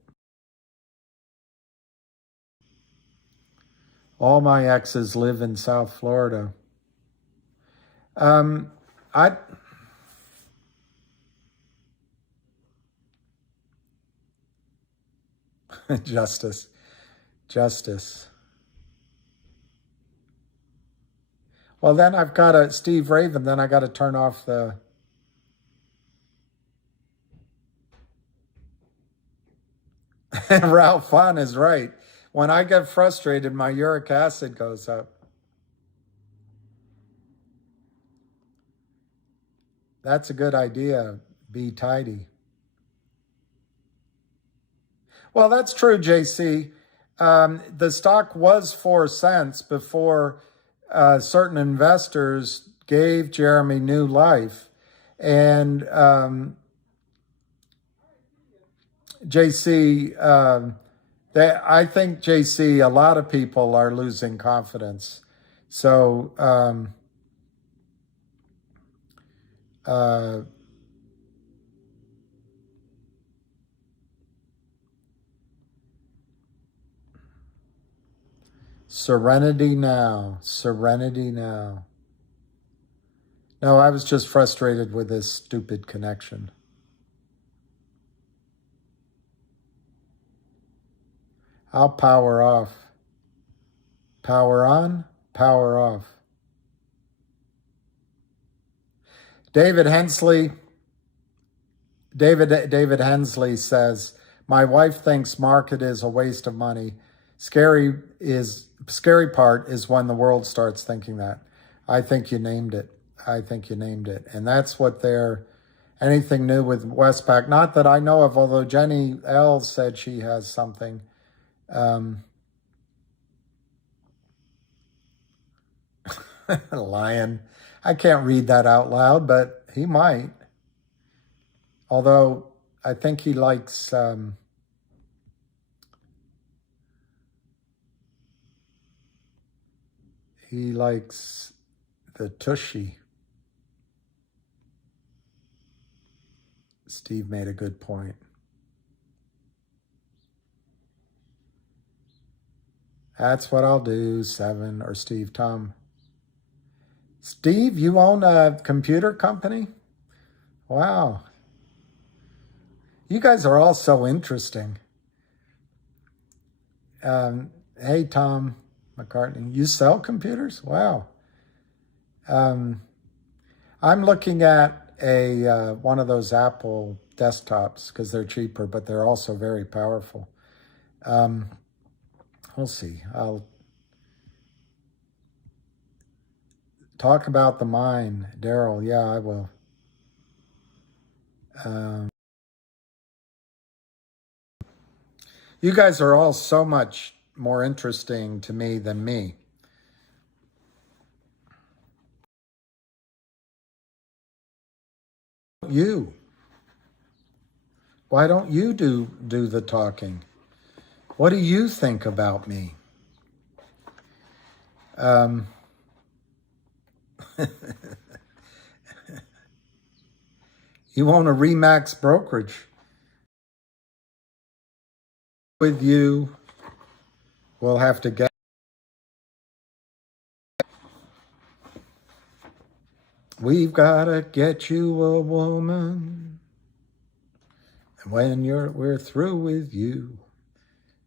All my exes live in South Florida. I justice. Well, then I've got Steve Raven. Then I got to turn off the. Ralph Fon is right. When I get frustrated, my uric acid goes up. That's a good idea. Be tidy. Well, that's true, JC. The stock was 4 cents before certain investors gave Jeremy new life. And JC, I think, JC, a lot of people are losing confidence. So serenity now. No, I was just frustrated with this stupid connection. I'll power off. Power on, power off. David Hensley says, my wife thinks market is a waste of money. Scary part is when the world starts thinking that. I think you named it. And that's what anything new with Westpac, not that I know of, although Jenny L said she has something. Lion. I can't read that out loud, but he might. Although I think he likes the Tushy. Steve made a good point. That's what I'll do, 7, or Steve, Tom. Steve, you own a computer company? Wow. You guys are all so interesting. Hey, Tom McCartney, you sell computers? Wow. I'm looking at a one of those Apple desktops because they're cheaper, but they're also very powerful. We'll see. I'll talk about the mine, Daryl. Yeah, I will. You guys are all so much more interesting to me than me. You. Why don't you do the talking? What do you think about me? You own a Remax brokerage. With you, we'll have to get. We've got to get you a woman. And when we're through with you,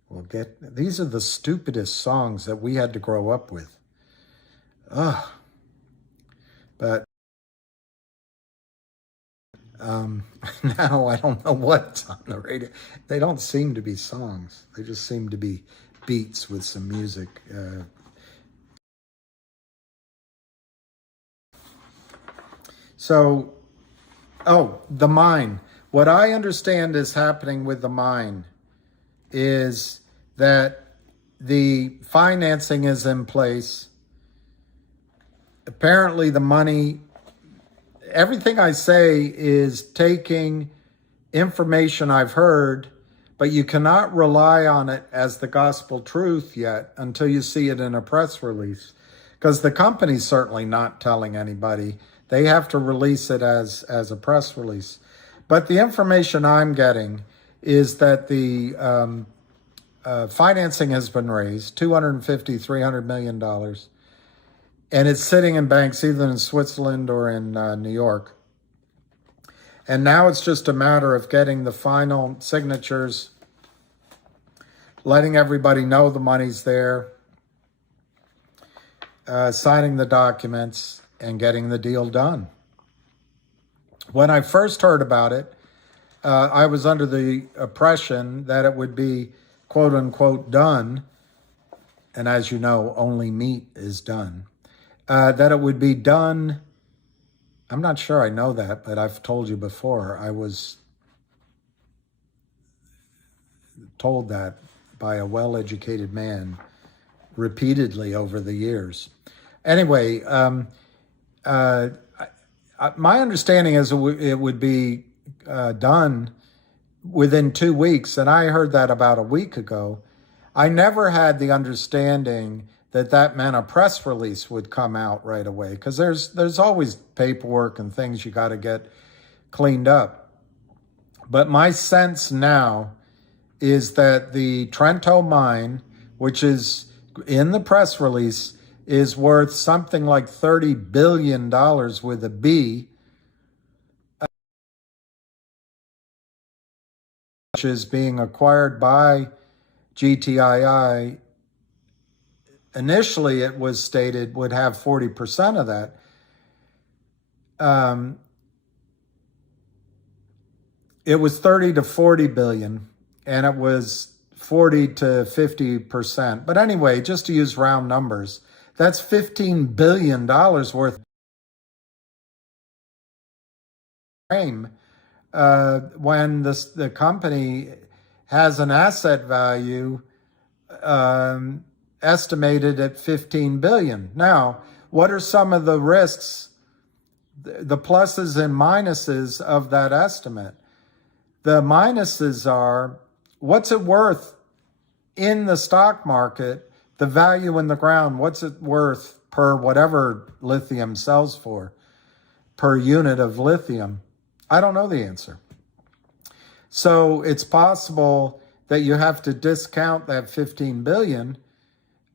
we'll get. These are the stupidest songs that we had to grow up with. Ugh. But now I don't know what's on the radio. They don't seem to be songs. They just seem to be beats with some music. The mine. What I understand is happening with the mine is that the financing is in place. Apparently the money, everything I say is taking information I've heard, but you cannot rely on it as the gospel truth yet until you see it in a press release. Because the company's certainly not telling anybody. They have to release it as a press release. But the information I'm getting is that the financing has been raised, $250–300 million. And it's sitting in banks either in Switzerland or in New York. And now it's just a matter of getting the final signatures, letting everybody know the money's there, signing the documents, and getting the deal done. When I first heard about it, I was under the impression that it would be quote unquote done. And as you know, only meat is done. That it would be done. I'm not sure I know that, but I've told you before, I was told that by a well-educated man repeatedly over the years. Anyway, my understanding is it would be done within 2 weeks, and I heard that about a week ago. I never had the understanding that meant a press release would come out right away, because there's always paperwork and things you got to get cleaned up. But my sense now is that the Trento mine, which is in the press release, is worth something like $30 billion with a B, which is being acquired by GTIIL. Initially, it was stated would have 40% of that. It was 30 to 40 billion, and it was 40 to 50%. But anyway, just to use round numbers, that's $15 billion worth of frame when the company has an asset value estimated at 15 billion. Now, what are some of the risks, the pluses and minuses of that estimate? The minuses are, what's it worth in the stock market, the value in the ground, what's it worth per whatever lithium sells for, per unit of lithium? I don't know the answer. So it's possible that you have to discount that 15 billion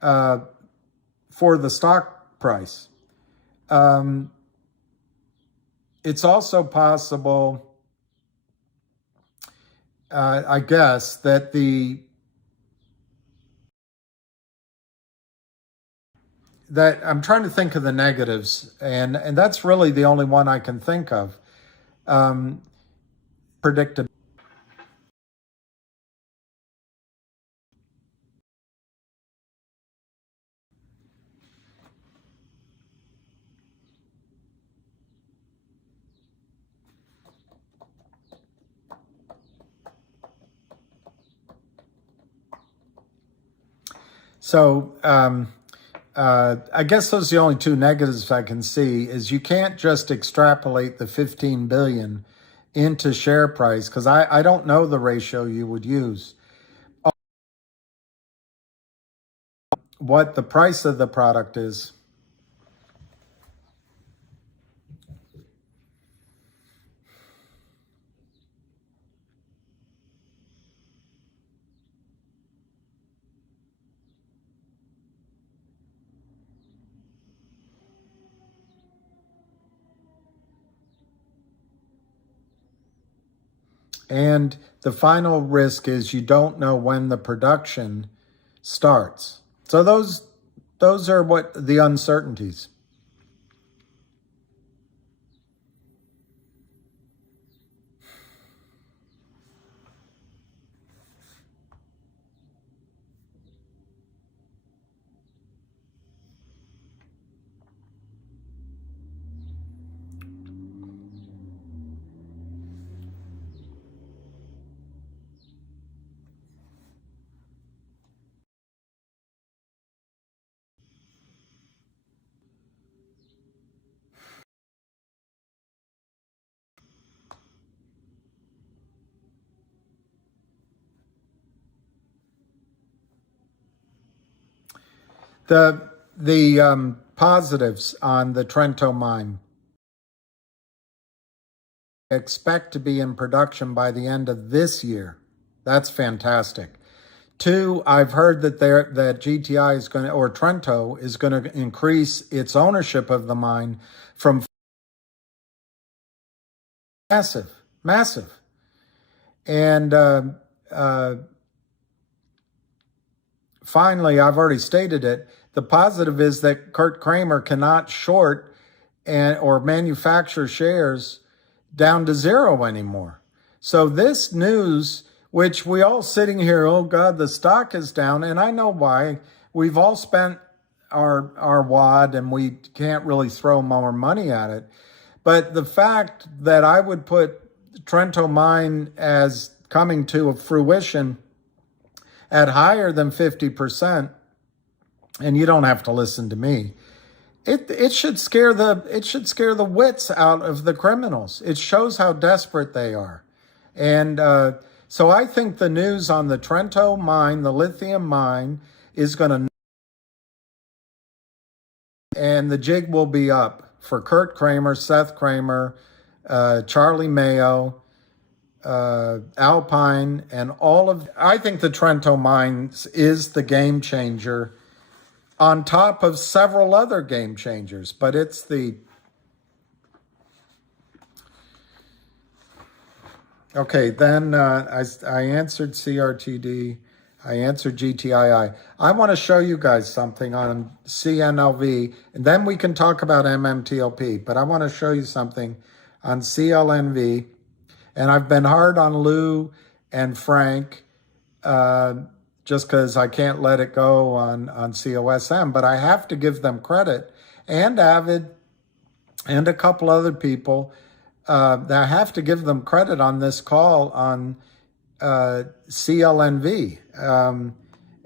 for the stock price. It's also possible, I guess, that I'm trying to think of the negatives, and that's really the only one I can think of. Predictability. So I guess those are the only two negatives I can see. Is you can't just extrapolate the 15 billion into share price, because I don't know the ratio you would use. What the price of the product is. And the final risk is you don't know when the production starts. So those are what the uncertainties. The positives on the Trento mine. Expect to be in production by the end of this year. That's fantastic. Two, I've heard that GTI is going to, or Trento is going to increase its ownership of the mine from massive. And finally, I've already stated it, the positive is that Kurt Kramer cannot short or manufacture shares down to zero anymore. So this news, which we all sitting here, oh God, the stock is down, and I know why. We've all spent our wad and we can't really throw more money at it. But the fact that I would put Trento Mine as coming to a fruition at higher than 50%, and you don't have to listen to me, it should scare the wits out of the criminals. It shows how desperate they are. And so I think the news on the Trento mine, the lithium mine, is going to, and the jig will be up for Kurt Kramer, Seth Kramer, Charlie Mayo, Alpine, and all of. I think the Trento mines is the game changer, on top of several other game changers, but it's the. Okay, then I answered CRTD. I answered GTII. I want to show you guys something on CNLV, and then we can talk about MMTLP, but I want to show you something on CLNV, and I've been hard on Lou and Frank, just because I can't let it go on COSM, but I have to give them credit, and Avid, and a couple other people, that I have to give them credit on this call on CLNV,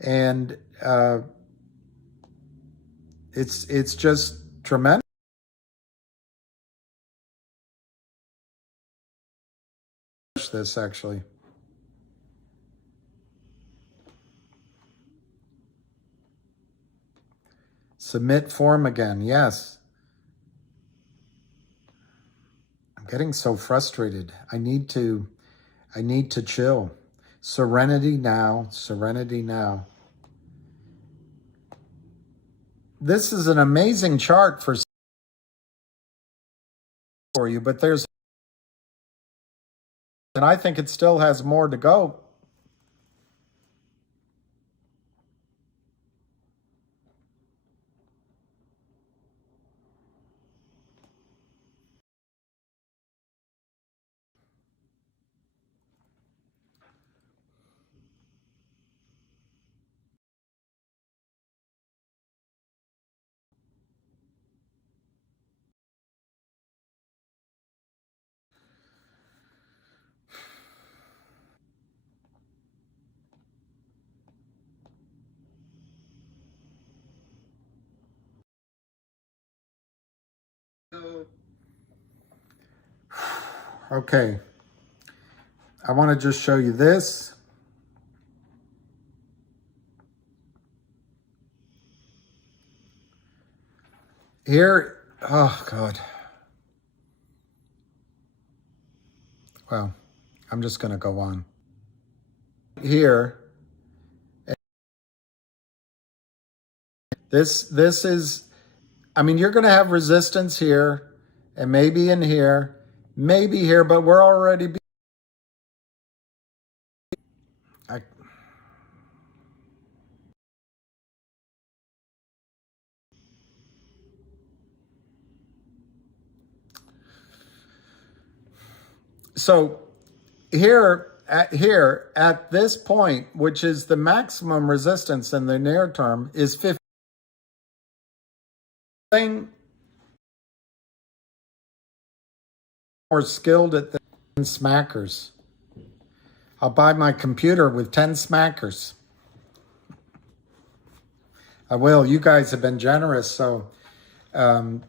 and it's just tremendous. This actually. Submit form again. Yes. I'm getting so frustrated. I need to chill. Serenity now. Serenity now. This is an amazing chart for for you, but there's, and I think it still has more to go. Okay, I want to just show you this. Here, oh God. Well, I'm just going to go on. Here, this is, I mean, you're going to have resistance here and maybe in here, maybe here, but we're already so here at this point, which is the maximum resistance in the near term, is 15. More skilled at the 10 smackers. I'll buy my computer with 10 smackers. I will. You guys have been generous, so I'm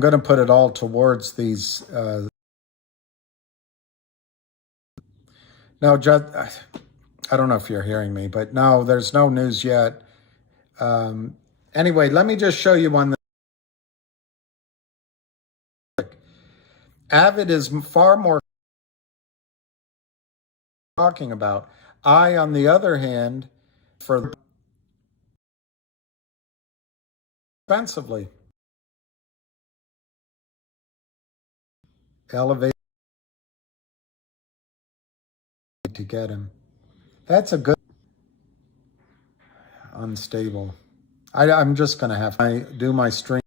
going to put it all towards these. No, just, I don't know if you're hearing me, but no, there's no news yet. Anyway, let me just show you one. Avid is far more talking about. I, on the other hand, for expensively elevate to get him. That's a good unstable. I'm just going to have to do my string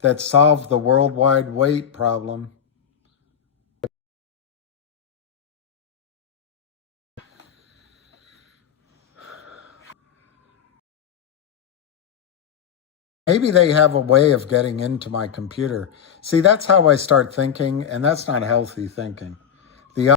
that solved the worldwide weight problem. Maybe they have a way of getting into my computer. See, that's how I start thinking, and that's not healthy thinking.